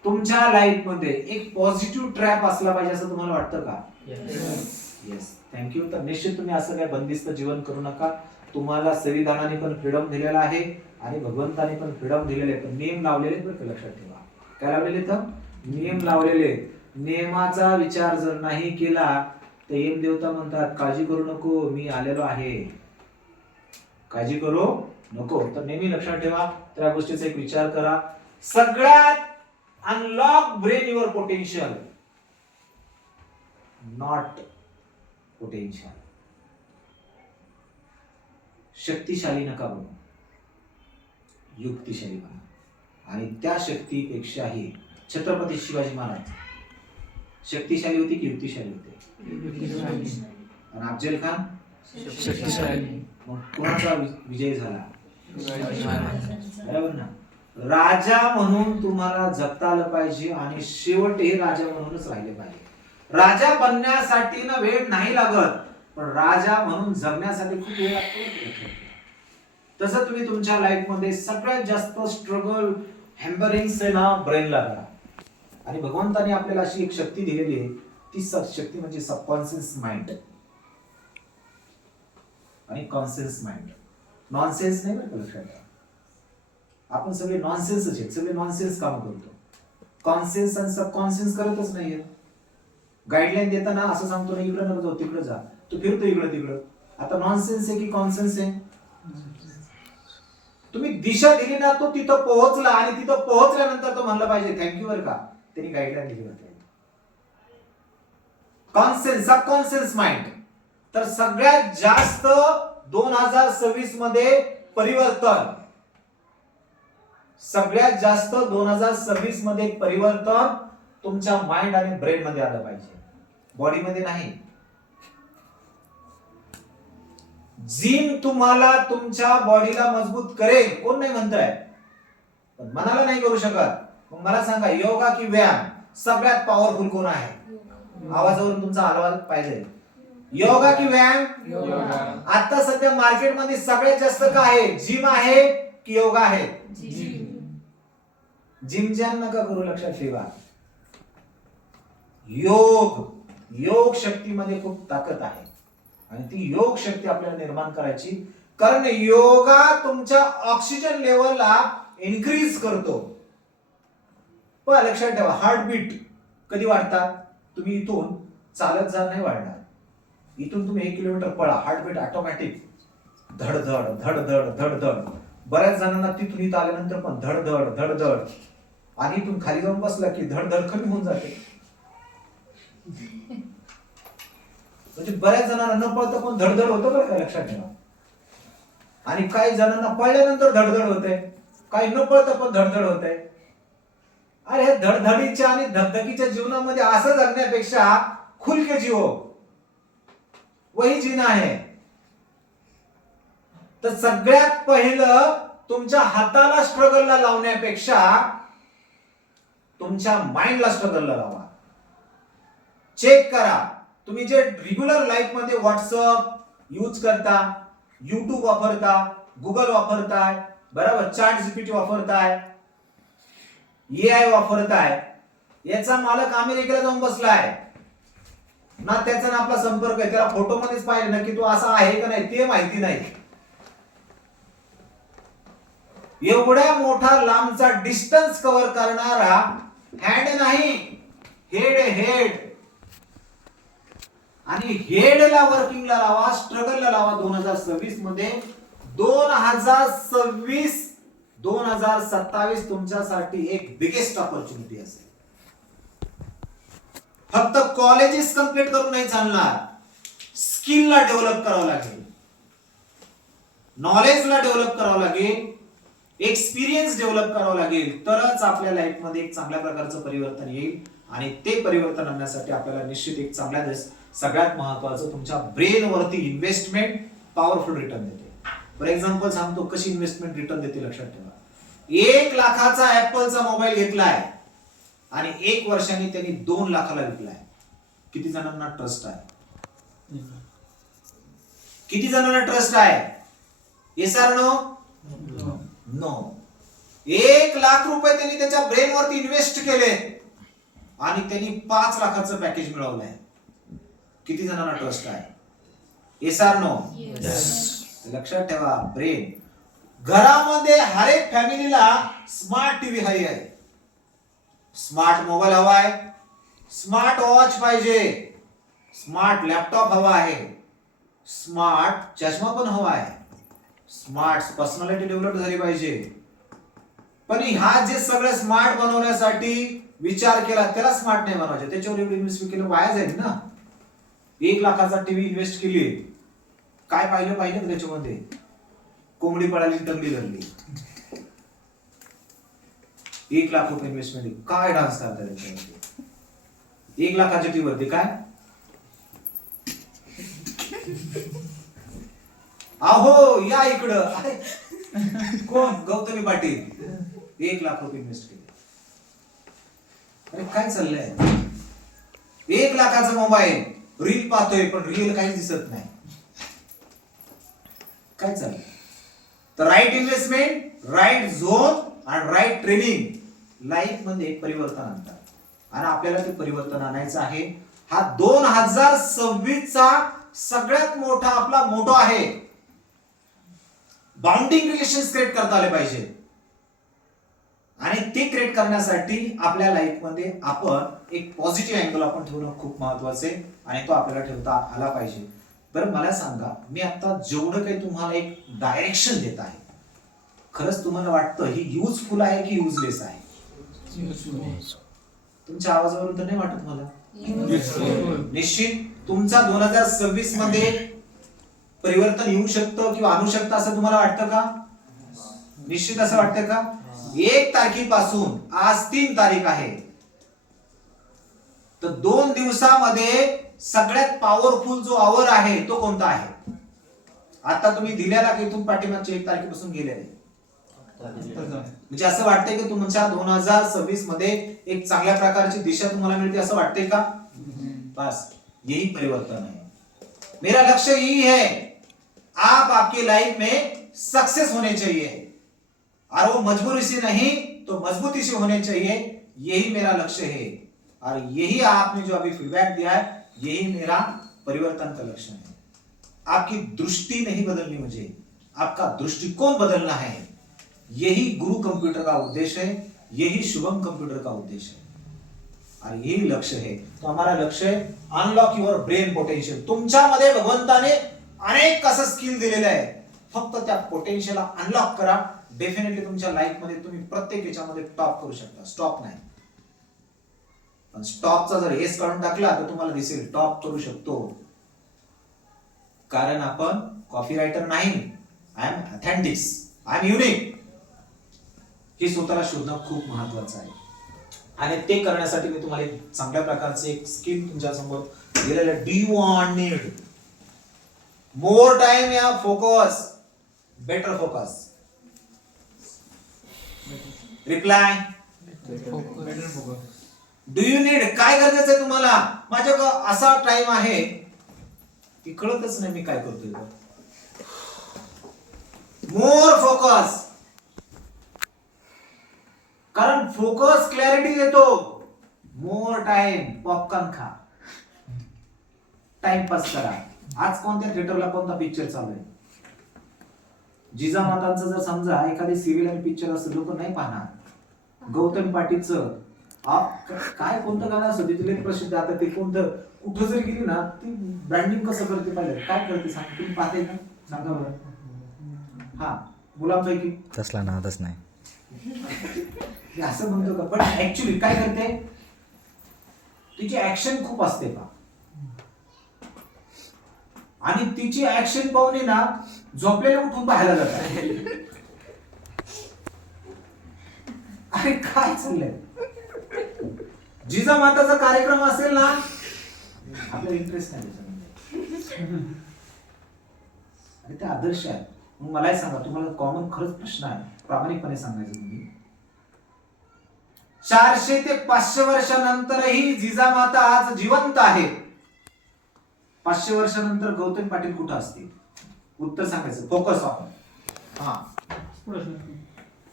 तुमच्या लाईफ मध्ये एक पॉझिटिव्ह ट्रॅप असला पाहिजे असं तुम्हाला वाटतं का? Yes, thank you. तर निश्चित तुम्ही असं काय बंदिस्त जीवन करू नका. तुम्हाला संविधानाने पण फ्रीडम दिलेला आहे आणि भगवंताने पण फ्रीडम दिलेले आहे, पण नियम लावलेले बरं लक्षात ठेवा. काय लावलेले? तर नियम लावलेले. नियमाचा विचार जर नाही केला तर यम देवता म्हणतात काळजी करू नको, मी आलेलो आहे, काळजी करू नको. तर नेहमी लक्षात ठेवा, त्या गोष्टीचा एक विचार करा. सगळ्यात unlock brain your potential, not potential. शक्तिशाली नका बनू, युक्तिशाली बना. आणि त्या शक्तीपेक्षाही छत्रपती शिवाजी महाराज शक्तिशाली होते की युक्तिशाली होते? आणि अफजल खान शक्तिशाली. मग कोणाचा विजय झाला? बरोबर ना. राजा म्हणून तुम्हाला जगता आलं पाहिजे आणि शेवटी राजा म्हणूनच राहिले पाहिजे. राजा बनण्यासाठी ना वेळ नाही लागत, पण राजा म्हणून जगण्यासाठी खूप वेळ लागतो. तसं तुम्ही तुमच्या लाईफ मध्ये सगळ्यात जास्त स्ट्रगल हॅम्बरिंग्स आहे ना ब्रेनला करा. आणि भगवंताने आपल्याला अशी एक शक्ती दिलेली आहे, ती शक्ती म्हणजे सबकॉन्शियस माइंड आणि कॉन्शियस माइंड. नॉनसेन्स नाही बरं लक्षात ठेवा. आपण सगळे नॉनसेन्सच आहेत, सगळे नॉनसेन्स काम करतो. कॉन्शियस आणि सबकॉन्शियस करतच नाहीये. गाईडलाईन देताना असं सांगतो ना, इकडे नको जाऊ तिकडे जा, तू फिरतो इकडं तिकडं. आता नॉनसेन्स आहे की कॉन्सेन्स आहे? तुम्ही दिशा दिली ना, तो तिथं पोहोचला आणि तिथं पोहोचल्यानंतर तो म्हणलं पाहिजे थँक्यू बरं का, त्यांनी गाईडलाईन दिली होती. Consensus, subconscious mind. तर सगळ्यात जास्त 2026 मध्ये परिवर्तन, सगळ्यात जास्त 2026 मध्ये परिवर्तन तुमच्या माइंड आणि ब्रेन मध्ये आलं पाहिजे, बॉडी मध्ये नाही. जिम तुम्हाला तुमच्या बॉडीला मजबूत करेल, कोण नाही म्हणतंय, पण मनाला नाही करू शकत. मग मला सांगा, योगा की व्यायाम सगळ्यात पॉवरफुल कोण आहे? आवाजावरून तुमचा आवाज पाहिजे. योगा की व्यायाम? आता सध्या मार्केटमध्ये सगळ्यात जास्त काय आहे? जिम आहे की योगा आहे? जिम जॅम नका करू, लक्षात ठेवा. योग शक्तीमध्ये खूप ताकद आहे आणि ती योग शक्ती आपल्याला निर्माण करायची, कारण योगा तुमच्या ऑक्सिजन लेवलला इन्क्रीज करतो. पण लक्षात ठेवा, हार्टबीट कधी वाढतात? तुम्ही इथून चालत जा नाही वाढणार, इथून तुम्ही 1 किलोमीटर पळा, हार्टबीट ऑटोमॅटिक धडधड धडधड धडधड. बऱ्याच जणांना तिथून इथं आल्यानंतर पण धडधड धडधड, आणि इथून खाली जाऊन बसला की धडधड कमी होऊन जाते. म्हणजे बऱ्याच जणांना न पळता पण धडधड होतं बरं का, लक्षात ठेवा. आणि काही जणांना पळल्यानंतर धडधड होते, काही न पळता पण धडधड होते. अरे हे धडधडीच्या आणि धगधगीच्या जीवनामध्ये असं जगण्यापेक्षा खुल के जिओ, वही जीना है. तर सगळ्यात पहिलं तुमच्या हाताला स्ट्रगलला लावण्यापेक्षा तुमच्या माइंडला स्ट्रगलला लावा. चेक करा, तुम्ही जे रेग्युलर लाईफ मध्ये व्हॉट्सअप यूज करता, युट्यूब वापरता, गुगल वापरताय, बरोबर, चॅट जीपीटी वापरताय, एआय वापरताय, याचा मालक अमेरिकेला जाऊन बसलाय ना, त्याचा ना आपला संपर्क आहे, त्याला फोटो मध्येच पाहिजे ना की तो असा आहे का नाही ते माहिती नाही. एवढ्या मोठा लांबचा डिस्टन्स कव्हर करणारा हँड नाही, हेड. आणि हेडला वर्किंगला लावा, स्ट्रगलला लावा 2026 मध्ये. 2026 2027 तुमच्यासाठी एक बिगेस्ट ऑपॉर्च्युनिटी असेल. फक्त कॉलेजेस कंप्लीट करून नाही चालणार, स्किलला डेव्हलप करावं लागेल, नॉलेजला डेव्हलप करावं लागेल, एक्सपिरियन्स डेव्हलप करावं लागेल, तरच आपल्या लाईफ मध्ये एक चांगल्या प्रकारचं परिवर्तन येईल. आणि ते परिवर्तन आणण्यासाठी आपल्याला निश्चित एक चांगल्या सगळ्यात महत्वाचं तुमच्या ब्रेन वरती इन्व्हेस्टमेंट पॉवरफुल रिटर्न देते. फॉर एक्झाम्पल सांगतो कशी इन्व्हेस्टमेंट रिटर्न देते लक्षात ठेवा. 1 लाखाचा ऍपलचा मोबाईल घेतलाय आणि 1 वर्षांनी त्यांनी 2 लाखाला विकलाय. किती जणांना ट्रस्ट आहे? किती जणांना ट्रस्ट आहे? Yes or no? No. 1 lakh रुपये त्यांनी त्याच्या ब्रेन वरती इन्व्हेस्ट केले आणि त्यांनी 5 लाखाचं पॅकेज मिळवलंय. किती जणांना ट्रस्ट आहे? Yes or no? लक्षात ठेवा, ब्रेन. घरामध्ये हर एक फॅमिलीला स्मार्ट टीव्ही हवी आहे, स्मार्ट मोबाईल हवा आहे, स्मार्ट वॉच पाहिजे, स्मार्ट लॅपटॉप हवा आहे, स्मार्ट चष्मा पण हवा आहे, स्मार्ट पर्सनॅलिटी डेव्हलप झाली पाहिजे. पण ह्या जे सगळं स्मार्ट बनवण्यासाठी विचार केला त्याला स्मार्ट नाही बनवायचे, त्याच्यावर एवढी इन्व्हेस्ट केलं वाया जाईल ना. 1 लाखाचा टीव्ही इन्व्हेस्ट केली, काय पाहिलं त्याच्यामध्ये? कोंबडी पळाली, टंगडी धरली. 1 लाख रुपये इन्व्हेस्टमेंट, काय डान्स करता त्याच्यावरती? 1 लाखाच्या टीव्ही वरती काय? अहो या इकडं. कोण? गौतमी पाटील. 1 लाख रुपये इन्व्हेस्ट केले. अरे काय चाललंय? 1 लाखाचा मोबाईल, रील पाहतोय पण रील काहीच दिसत नाही. काय चाललंय? तर राईट इन्व्हेस्टमेंट, राईट झोन आणि राईट ट्रेनिंग लाईफ मध्ये एक परिवर्तन आणतात. आणि आपल्याला ते परिवर्तन आणायचं आहे. हा 2026 चा सगळ्यात मोठा आपला मोटो आहे. बाउंडिंग रिलेशन्स क्रिएट करता आले पाहिजे. आणि ते क्रिएट करण्यासाठी आपल्या लाईफ मध्ये आपण एक पॉझिटिव्ह अँगल आपण ठेवणं खूप महत्वाचं आहे आणि तो आपल्याला ठेवता आला पाहिजे. बरं मला सांगा, मी आता जेवढं काही तुम्हाला एक डायरेक्शन देत आहे, खरंच तुम्हाला वाटतं ही युजफुल आहे की युजलेस आहे? तुमच्या आवाजावरून तर नाही वाटत मला? निश्चित तुमचा 2026 मध्ये परिवर्तन येऊ शकतं किंवा आणू शकतं असं तुम्हाला वाटतं का? निश्चित असं वाटतं का? 1 तारखेपासून आज 3 तारीख आहे, तर 2 दिवसामध्ये सगळ्यात पॉवरफुल जो आवर आहे तो कोणता आहे? आता तुम्ही दिलेला की इथून पाठीमागच्या 1 तारखेपासून गेलेले, म्हणजे असं वाटतंय की तुमच्या 2026 मध्ये एक चांगल्या प्रकारची दिशा तुम्हाला मिळते असं वाटतंय का? बस यही परिवर्तन है. मेरा लक्ष्य यही है, आप आपकी लाइफ में सक्सेस होने चाहिए और वो मजबूरी से नहीं तो मजबूती से होने चाहिए. यही मेरा लक्ष्य है और यही आपने जो अभी फीडबैक दिया है यही मेरा परिवर्तन का लक्ष्य है. आपकी दृष्टि नहीं बदलनी मुझे, आपका दृष्टिकोण बदलना है. यही गुरु कंप्यूटर का उद्देश्य है, यही शुभम कंप्यूटर का उद्देश्य है और यही लक्ष्य है. तो हमारा लक्ष्य है अनलॉक युअर ब्रेन पोटेन्शियल. तुमच्यामध्ये भगवंताने अनेक असं स्किल दिलेलं आहे, फक्त त्या पोटेन्शियलला अनलॉक करा. डेफिनेटली तुमच्या लाईफ मध्ये तुम्ही प्रत्येक याच्यामध्ये टॉप करू शकता. स्टॉप नाही, पण स्टॉपचा जर एस काढून टाकला तर तुम्हाला दिसेल टॉप करू शकतो. कारण आपण कॉपी रायटर नाही, I am authentics, I am unique. हे स्वतःला शोधणं खूप महत्वाचं आहे आणि ते करण्यासाठी मी तुम्हाला एक चांगल्या प्रकारचे एक स्किल तुमच्या समोर दिलेलं आहे. Do you want need more time या focus, better focus? Reply, do you need, काय गरजेचं आहे तुम्हाला? माझ्याकडे असा टाइम आहे की कळतच नाही मी काय करतोय. मोर फोकस, कारण फोकस क्लॅरिटी देतो. मोर टाइम, पॉपकॉर्न खा, टाइमपास करा. आज कोणत्या थिएटरला कोणता पिक्चर चालू आहे? जिजामातांचं जर समजा एखादी सिरियल आणि पिक्चर असेल लोक नाही पाहणार. गौतम पाटीलचं काय कोणतं गाणं असतं तिथे प्रसिद्ध, आता ते कोणतं कुठं जरी गेली ना ती ब्रँडिंग कसं करते पाहिजे, काय करते सांग, तुम्ही पाहताय का, सांगा बरं. हा मुलांपैकी तसला नादच नाही. हे असं म्हणतो का, पण ऍक्च्युली काय करते, तिची ऍक्शन खूप असते का, आणि तिची ऍक्शन पाहून ना झोपलेले उठून पाहायला जातात. अरे काय चाललंय, जिजामाताचा कार्यक्रम असेल ना आपल्याला इंटरेस्ट नाही त्याच्यामध्ये. अरे ते आदर्श आहे. मग मलाही सांगा, तुम्हाला कॉमन खरंच प्रश्न आहे, प्रामाणिकपणे सांगायचं तुम्ही, 400 ते 500 वर्षानंतरही जिजामाता आज जिवंत आहे. 500 वर्षानंतर गौतम पाटील कुठं असतील, उत्तर सांगायचं, फोकस ऑन. हा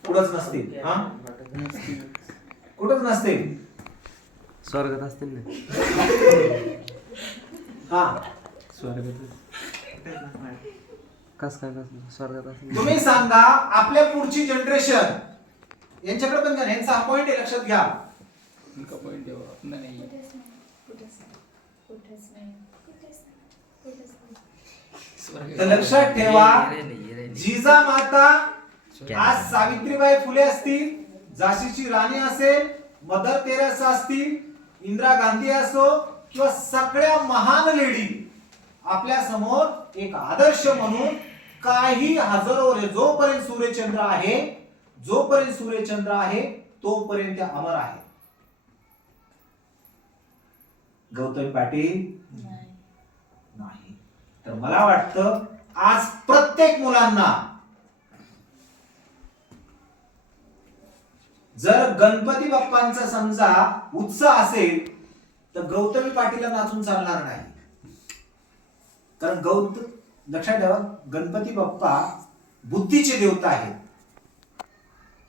कुठंच नसतील. हा कुठंच नसतील. स्वर्गात असतील ना. हा स्वर्गात कस काय स्वर्गात असतील. तुम्ही सांगा, आपल्या पुढची जनरेशन यांच्याकडे पण का, यांचा हा पॉइंट आहे, लक्षात घ्या. उनका पॉइंट है नहीं. तर लक्षात ठेवा, जिजामाता आज सावित्रीबाई फुले असतील, झाशीची राणी असेल, मदर तेरेसा असतील, इंदिरा गांधी असो, किंवा सगळ्या महान लेडी आपल्या समोर एक आदर्श म्हणून काही हजारो वर्ष, जोपर्यंत सूर्यचंद्र आहे, जोपर्यंत सूर्यचंद्र आहे तोपर्यंत त्या अमर आहे. गौतम पाटील नाही. तर मला वाटतं आज प्रत्येक मुलांना जर गणपती बाप्पांचा समजा उत्साह असेल तर गौतमी पाटीलला नाचून चालणार नाही. कारण लक्षात ठेवा, गणपती बाप्पा बुद्धीचे देवता आहेत.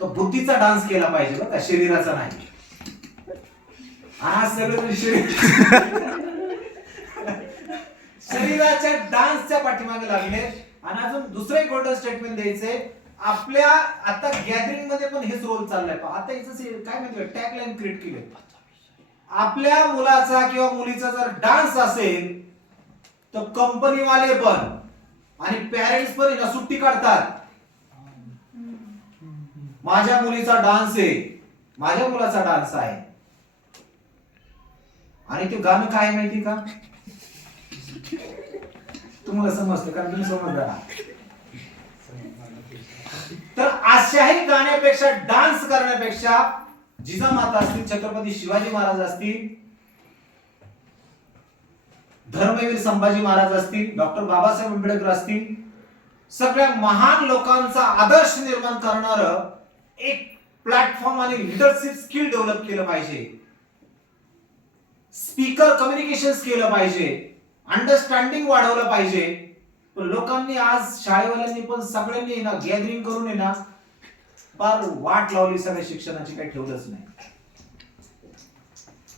तो बुद्धीचा डान्स केला पाहिजे बरं का, शरीराचा नाही. आज सगळं शरीराच्या डान्सच्या पाठीमागे लागले. आणि अजून दुसरं एक गोल्डन स्टेटमेंट द्यायचंय, आपल्या आता गॅदरिंग मध्ये पण हेच रोल चाललाय. आता याचं काय माहिती, टॅगलाईन क्रिएट केले, आपल्या मुलाचा किंवा मुलीचा जर डान्स असेल तर कंपनीवाले पण आणि पॅरेंट्स पण ना सुट्टी काढतात. माझ्या मुलीचा डान्स आहे, माझ्या मुलाचा डान्स आहे. आणि ते गाणं काय माहिती का, तुम्हाला समजतं कारण तुम्ही समजदार आहात. तर अशाही गाण्यापेक्षा, डान्स करण्यापेक्षा जिजामाता असतील, छत्रपती शिवाजी महाराज असतील, धर्मवीर संभाजी महाराज असतील, डॉक्टर बाबासाहेब आंबेडकर असतील, सगळ्या महान लोकांचा आदर्श निर्माण करणार एक प्लॅटफॉर्म आणि लिडरशिप स्किल डेव्हलप केलं पाहिजे. स्पीकर कम्युनिकेशन केलं पाहिजे, अंडरस्टँडिंग वाढवलं पाहिजे. पण लोकांनी आज, शाळेवाल्यांनी पण सगळ्यांनी ना गॅदरिंग करून ना फार वाट लावली, सगळ्या शिक्षणाची काही ठेवलंच नाही.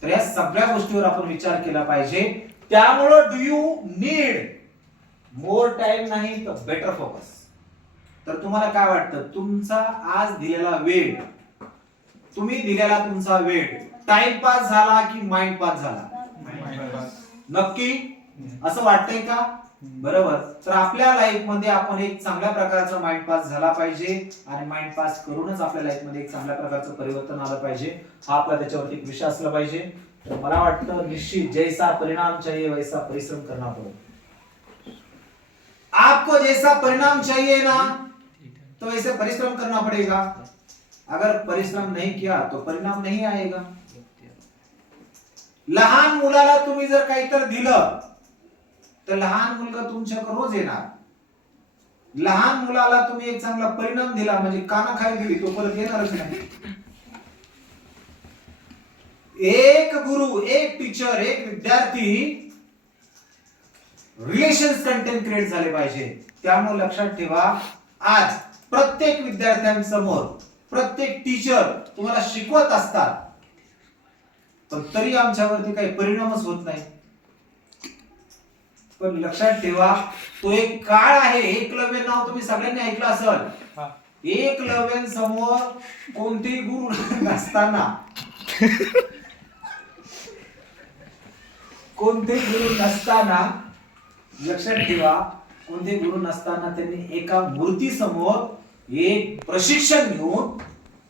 तर या सगळ्या गोष्टीवर आपण विचार केला पाहिजे. त्यामुळं do you need more time नाही तर बेटर फोकस. तर तुम्हाला काय वाटतं, तुमचा आज दिलेला वेळ, तुम्ही दिलेला तुमचा वेळ टाइमपास झाला की माइंड पास झाला? नक्की असं वाटतंय का? बरोबर. तर आपल्या लाईफ मध्ये आपण एक चांगल्या प्रकारचा माइंड पास झाला पाहिजे, आणि माइंड पास करूनच आपल्या लाईफ मध्ये एक चांगल्या प्रकारचं परिवर्तन आलं पाहिजे. हा आपला त्याच्यावरती एक विषय असला पाहिजे. तर मला वाटतं निश्चित जैसा परिणाम चाहिए वैसा परिश्रम करना पड़ेगा. आपको जैसा परिणाम चाहिए ना तो वैसे परिश्रम करना पड़ेगा. अगर परिश्रम नहीं किया तो परिणाम नहीं आएगा. लहान मुलाला तुम्ही जर काहीतरी दिलं तर लहान मुलगा तुमच्याकडे रोज येणार. लहान मुलाला तुम्ही एक चांगला परिणाम दिला म्हणजे कानाखाली दिली, तो परत येणारच नाही. एक गुरु, एक टीचर, एक विद्यार्थी, रिलेशन्स कंटेंट क्रिएट झाले पाहिजे. त्यामुळे लक्षात ठेवा, आज प्रत्येक विद्यार्थ्यांसमोर प्रत्येक टीचर तुम्हाला शिकवत असतात, पण तरी आमच्यावरती काही परिणामच होत नाही. पण लक्षात ठेवा, तो एक काळ आहे. एकलव्य नाव तुम्ही सगळ्यांनी ऐकलं असेल. एकलव्यांसमोर कोणतेही गुरु नसताना कोणते गुरु नसताना, लक्षात ठेवा, कोणते गुरु नसताना त्यांनी एका मूर्तीसमोर एक प्रशिक्षण घेऊन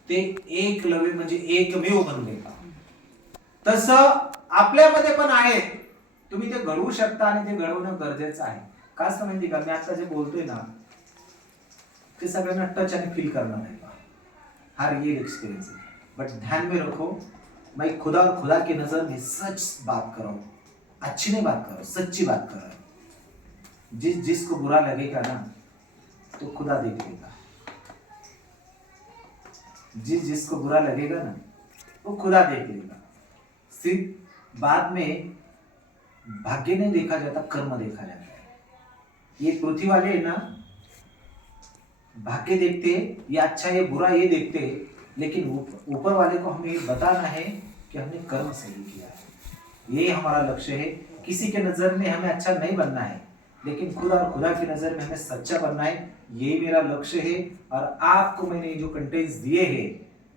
ते एकलव्य म्हणजे एकमेव बनले का? तसं आपल्यामध्ये पण आहे. तुम्ही ते घडवू शकता आणि ते घडवणं गरजेचं आहे. का असं माहिती का, मी आता जे बोलतोय ना ते सगळ्यांना टच आणि फील करणार नाही. हा रियल एक्सपीरियंस है, बट ध्यान में रखो, मैं खुदा और खुदा की नजर में सच बात कर रहा हूं, अच्छी नहीं बात कर रहा हूं, सच्ची बात कर रहा हूं. जिसको बुरा लगेगा ना तो खुदा देख लेगा. जिसको बुरा लगेगा ना वो खुदा देख लेगा. सिर्फ बाद में भाग्य नहीं देखा जाता, कर्म देखा जाता है. ये पृथ्वी वाले है ना, भाग्य देखते, ये अच्छा ये बुरा ये देखते, लेकिन ऊपर वाले को हमें ये बताना है कि हमने कर्म सही किया है. ये हमारा लक्ष्य है. किसी के नजर में हमें अच्छा नहीं बनना है, लेकिन खुदा और खुदा की नजर में हमें सच्चा बनना है. ये मेरा लक्ष्य है. और आपको मैंने जो कंटेंट्स दिए हैं,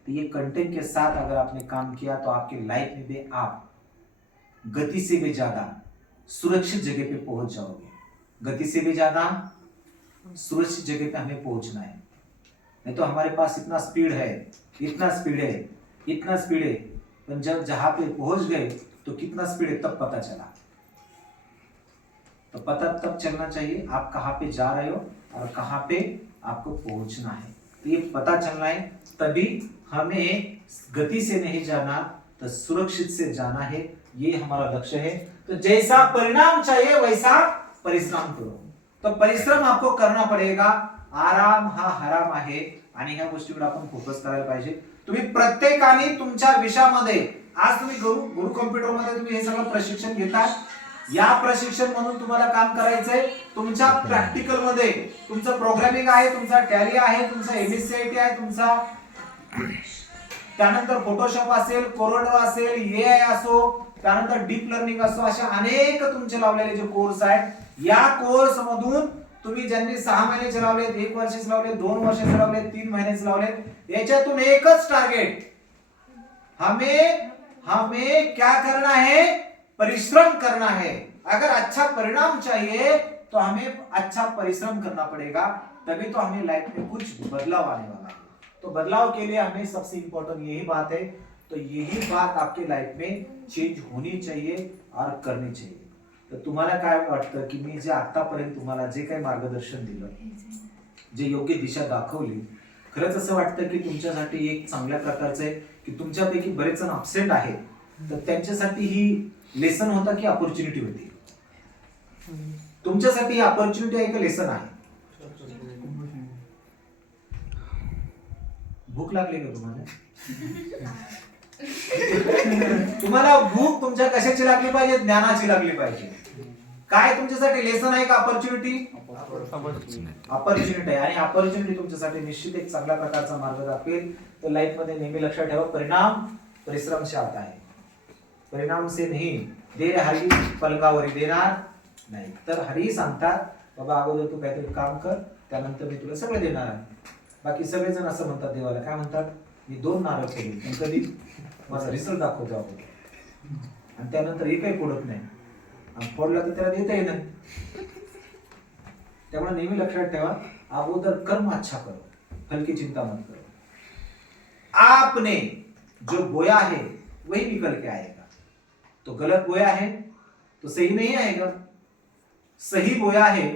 तो ये कंटेंट के साथ अगर आपने काम किया तो आपकी लाइफ में भी आप गति से भी ज्यादा सुरक्षित जगह पे पहुंच जाओगे. गति से भी ज्यादा सुरक्षित जगह पे हमें पहुंचना है. नहीं तो हमारे पास इतना स्पीड है, इतना स्पीड है, इतना स्पीड है, पर जब जहां पे पहुंच गए तो कितना स्पीड है तब पता चला. तो पता तब चलना चाहिए आप कहां पे जा रहे हो और कहां पे आपको पहुंचना है. तो ये पता चलना है, तभी हमें गति से नहीं जाना तो सुरक्षित से जाना है. ये हमारा लक्ष्य है. तो जैसा परिणाम चाहिए वैसा परिश्रम करो. तो परिश्रम आपको करना पडेगा. आराम हा हराम आहे आणि ह्या गोष्टीवर आपण फोकस करायला पाहिजे. तुम्ही प्रत्येकाने तुमच्या विषयामध्ये, आज तुम्ही गुरु कॉम्प्युटर मध्ये तुम्ही हे सगळं प्रशिक्षण घेता. या प्रशिक्षण म्हणून तुम्हाला काम करायचंय. तुमच्या प्रॅक्टिकल मध्ये तुमचं प्रोग्रामिंग आहे, तुमचा टॅली आहे, तुमचा एमएससीआयटी आहे, तुमचा त्यानंतर फोटोशॉप असेल, कोरोडो असेल, एआय असो, त्यानंतर डीप लर्निंग असो, अशा अनेक तुमचे लावलेले जे कोर्स आहेत. या कोर्स मधून तुम्ही ज्यांनी 6 महिने चलावले, 1 वर्ष चलावले, 2 वर्ष चलावले, 3 महिने चलावले, याच्यातून एकच टार्गेट, हमें क्या करना है, परिश्रम करना है. अगर अच्छा परिणाम चाहिए तो हमें अच्छा परिश्रम करना पड़ेगा, तभी तो हमें लाइफ में कुछ बदलाव आने वाला है. तो बदलाव के लिए हमें सबसे इंपॉर्टेंट यही बात है. तो यही बात आपके लाइफ में चेंज होनी चाहिए और करनी चाहिए. तर तुम्हाला काय वाटतं की मी जे आतापर्यंत तुम्हाला जे काही मार्गदर्शन दिलं, जे योग्य दिशा दाखवली, खरंच असं वाटतं की तुमच्यासाठी एक चांगल्या प्रकारचं आहे की तुमच्यापैकी बरेच जण अपसेंट आहेत, तर त्यांच्यासाठी ही लेसन होता की अपॉर्च्युनिटी होती? तुमच्यासाठी ही अपॉर्च्युनिटी आहे का लेसन आहे? भूक लागली का तुम्हाला? तुम्हाला भूक तुमच्या कशाची लागली पाहिजे? ज्ञानाची लागली पाहिजे. काय तुमच्यासाठी लेसन आहे का अपॉर्च्युनिटी? अपॉर्च्युनिटी आहे. आणि अपॉर्च्युनिटी तुमच्यासाठी निश्चित एक चांगल्या प्रकारचा मार्ग दाखवेल. तर लाईफ मध्ये नेहमी लक्षात ठेवा, परिणाम परिश्रम से आता है, परिणाम से नहीं. देर हरी पलकावरी देणार नाही. तर हरी सांगतात बाबा अगोदर तू काहीतरी काम कर, त्यानंतर मी तुला सगळं देणार आहे. बाकी सगळेजण असं म्हणतात देवाला, काय म्हणतात, मी 2 नारळ केली पण कधी माझा रिझल्ट दाखवतो आपण, आणि त्यानंतर एकही फोडत नाही, आणि फोडला तर त्याला देता येणार. त्यामुळे नेहमी लक्षात ठेवा, अगोदर कर्म अच्छा करो, फल की चिंता मत करो. आपने जो बोया है वही निकल के आएगा. तो गलत बोया है तो सही नहीं आएगा, सही बोया है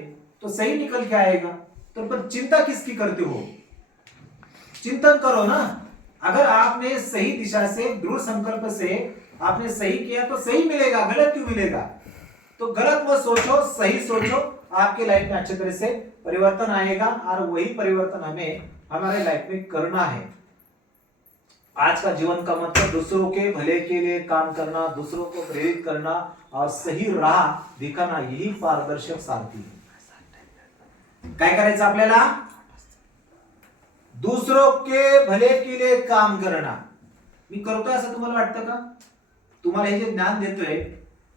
तो सही निकल के आएगा. तो पर चिंता किसकी करते हो? चिंतन करो ना. अगर आपने सही दिशा से, दृढ़ संकल्प से आपने सही किया तो सही मिलेगा, गलत क्यों मिलेगा? तो गलत मत सोचो, सही सोचो. आपके लाइफ में अच्छे तरह से परिवर्तन आएगा, और वही परिवर्तन हमें हमारे लाइफ में करना है. आज का जीवन का मतलब दूसरों के भले के लिए काम करना, दूसरों को प्रेरित करना और सही राह दिखाना, यही पारदर्शक सारथी है. काय करायचं आपल्याला? दूसरों के भले के लिए काम करना. मी करतोय असं तुम्हाला वाटतं का? तुम्हाला हे जे ज्ञान देतोय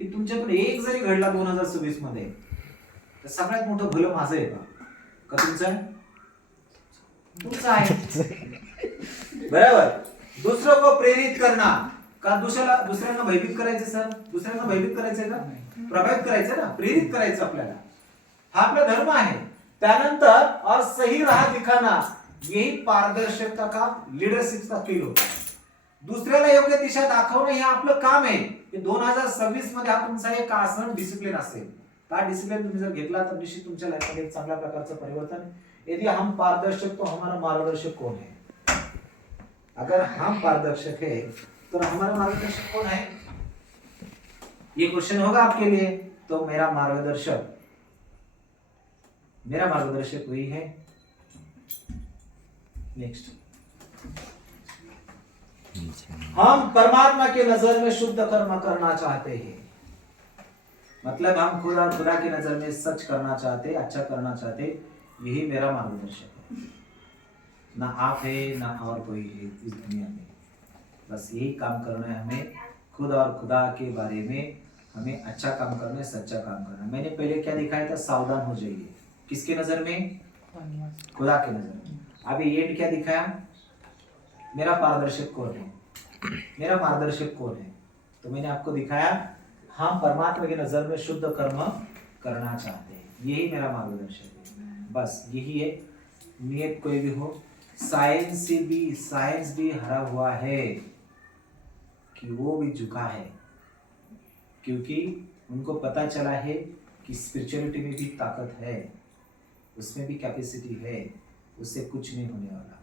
की तुमच्यातून एक जरी घडला 2026 मध्ये, तर सगळ्यात मोठं भलं माझं आहे का तुमचं आहे? तुमचं आहे. बराबर. दूसरों को प्रेरित करना, का दुसऱ्यांना भयभीत करायचं सर? दुसऱ्यांना भयभीत करायचंय का? प्रभावित करायचं ना, प्रेरित करायचं आपल्याला, हा आपला धर्म आहे. त्यानंतर और सही राह दिखाना, यही पारदर्शकता का लीडरशिपचा फील होता. दुसऱ्याला योग्य दिशा दाखवणं हे आपलं काम आहे. 2026 मध्ये हा तुमचा एक आसन डिसिप्लिन असेल. हा डिसिप्लिन तुम्ही जर घेतला तर निश्चित तुमच्या लाईफमध्ये एक चांगल्या प्रकारचं परिवर्तन. यदि हम पारदर्शक तो हमारा मार्गदर्शक कौन है? अगर हम पारदर्शक है तो हमारा मार्गदर्शक कौन है? ये क्वेश्चन होगा आपके लिए. तो मेरा मार्गदर्शक वही है. नेक्स्ट, हम परमात्मा के नजर में शुद्ध कर्म करना चाहते हैं. मतलब हम खुदा की नजर में सच करना चाहते, अच्छा करना चाहते. यही मेरा मार्गदर्शक है. ना आप है ना और कोई है इस दुनिया में. बस यही काम करना है हमें. खुद और खुदा के बारे में हमें अच्छा काम करना है, सच्चा काम करना है. मैंने पहले क्या दिखाया था? सावधान हो जाइए. किसके नजर में? खुदा के नजर में. अभी एंड क्या दिखाया? मेरा पारदर्शक कौन है, मेरा मार्गदर्शक कौन है? तो मैंने आपको दिखाया हम परमात्मा की नजर में शुद्ध कर्म करना चाहते हैं. यही मेरा मार्गदर्शक है. बस यही है. नियत कोई भी हो, साइंस भी हरा हुआ है कि वो भी झुका है, क्योंकि उनको पता चला है कि स्पिरिचुअलिटी में भी ताकत है, उसमें भी कैपेसिटी है, उससे कुछ नहीं होने वाला.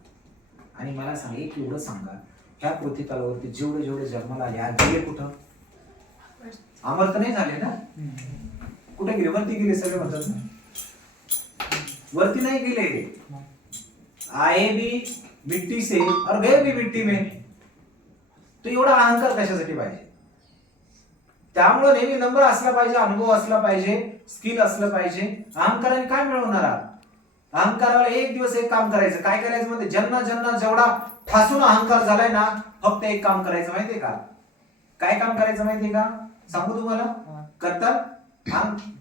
आणि मला सांगा, एक एवढं सांगा, ह्या पृथ्वी तलावरती जेवढे जन्माला आले आज गेले कुठं? अमर तर नाही झाले ना. कुठे गेले? वरती गेले सगळे म्हणतात ना. वरती नहीं गिले, आए भी मिट्टी से और गए भी मिट्टी में. तो एवढा अहंकार कशासाठी पाहिजे? त्यामुळे नेहमी नम्र असला पाहिजे, अनुभव असला पाहिजे, स्किल असलं पाहिजे. अहंकाराने काय मिळवणार आहात? अहंकाराला एक दिवस एक काम करायचं. काय करायचं म्हणजे ज्यांना जेवढा ठासून अहंकार झालाय ना, फक्त एक काम करायचं माहितीये का? काय काम करायचं माहितीये का? सांगू तुम्हाला? करतात.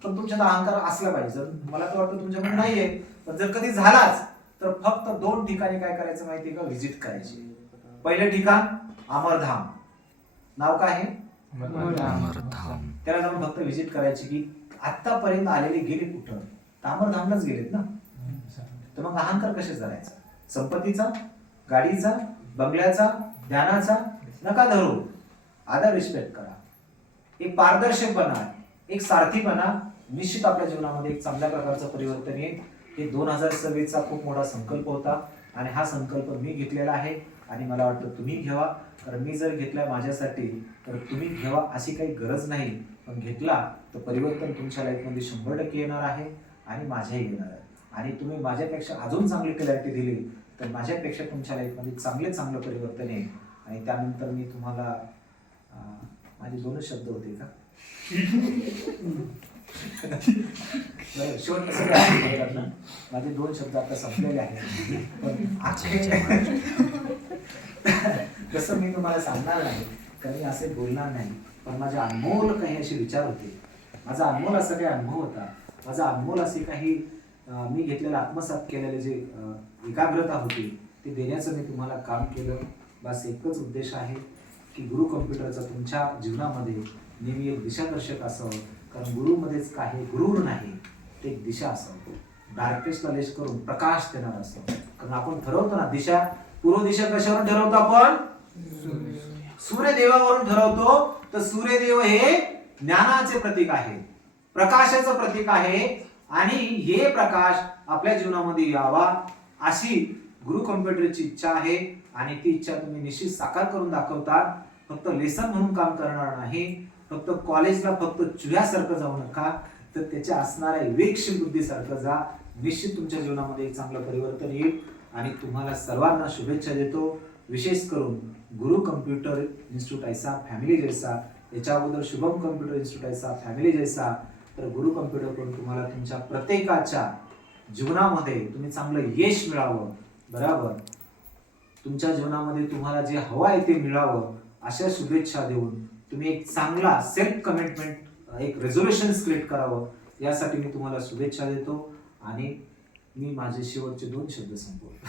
पण तुमच्यात अहंकार असला पाहिजे. मला तर वाटतं तुमच्याकडे नाहीये, पण जर कधी झालाच तर फक्त 2 ठिकाणी काय करायचं माहितीये का? व्हिजिट करायची. पहिलं ठिकाण अमरधाम. नाव काय आहे? अमरधाम. त्याला जाऊन फक्त व्हिजिट करायची की आतापर्यंत आलेले गेले कुठं? अमरधामलाच गेलेत ना. तर मग अहंकार कशाचा करायचा? संपत्तीचा, गाडीचा, बंगल्याचा, ध्यानाचा नका धरू. आदर रिस्पेक्ट करा. एक पारदर्शक बना, एक सारथी बना. निश्चित आपल्या जीवनामध्ये एक चांगल्या प्रकारचं परिवर्तन येईल. हे 2026 चा खूप मोठा संकल्प होता आणि हा संकल्प मी घेतलेला आहे आणि मला वाटतं तुम्ही घ्यावा. कारण मी जर घेतलाय माझ्यासाठी तर तुम्ही घ्यावा अशी काही गरज नाही, पण घेतला तर परिवर्तन तुमच्या लाईफमध्ये 100% येणार आहे आणि माझ्याही येणार आहे. आणि तुम्ही माझ्यापेक्षा अजून चांगली क्लॅरिटी दिली तर माझ्यापेक्षा तुमच्या लाईफमध्ये चांगलं परिवर्तन येईल. आणि त्यानंतर मी तुम्हाला माझे 2 शब्द होते का? शेवट माझे 2 शब्द आता संपलेले आहेत. तसं मी तुम्हाला सांगणार नाही, कारण असे बोलणार नाही. पण माझे अनमोल काही असे विचार होते, माझा अनमोल असा काही अनुभव होता, माझा अनमोल असे काही मी घेतलेलं आत्मसात केलेले जे एकाग्रता होती ते देण्याचं मी तुम्हाला काम केलं. बस एकच उद्देश आहे की गुरु कम्प्युटरचा तुमच्या जीवनामध्ये नेहमी एक दिशादर्शक असावं. कारण गुरुमध्येच काही गुरुर नाही, ते एक दिशा असावं. डार्कनेसला लेश करून प्रकाश देणार असावं. कारण आपण ठरवतो ना दिशा, पूर्व दिशा कशावरून ठरवतो आपण? सूर्यदेवावरून ठरवतो. तर सूर्यदेव हे ज्ञानाचे प्रतीक आहे, प्रकाशाचं प्रतीक आहे. आणि हे प्रकाश आपल्या जीवनामध्ये यावा अशी गुरु कम्प्युटरची इच्छा आहे. आणि ती इच्छा तुम्ही निश्चित साकार करून दाखवता. फक्त लेसन म्हणून काम करणार नाही, फक्त कॉलेजला फक्त चुह्यासारखं जाऊ नका, तर त्याच्या असणाऱ्या विवेकशील बुद्धीसारखं जा. निश्चित तुमच्या जीवनामध्ये एक चांगलं परिवर्तन येईल. आणि तुम्हाला सर्वांना शुभेच्छा देतो. विशेष करून गुरु कम्प्युटर इन्स्टिट्यूट ऐसा फॅमिली जैसा, याच्या अगोदर शुभम कम्प्युटर इन्स्टिट्यूट ऐसा फॅमिली जैसा. तर गुरु कम्प्युटर करून तुम्हाला तुमच्या प्रत्येकाच्या जीवनामध्ये तुम्ही चांगलं यश मिळावं, बरोबर, तुमच्या जीवनामध्ये तुम्हाला जे हवं आहे ते मिळावं अशा शुभेच्छा देऊन तुम्ही एक चांगला सेल्फ कमिटमेंट, एक रेझोल्युशन क्रिएट करावं यासाठी मी तुम्हाला शुभेच्छा देतो. आणि मी माझे शेवटचे 2 शब्द संपवतो.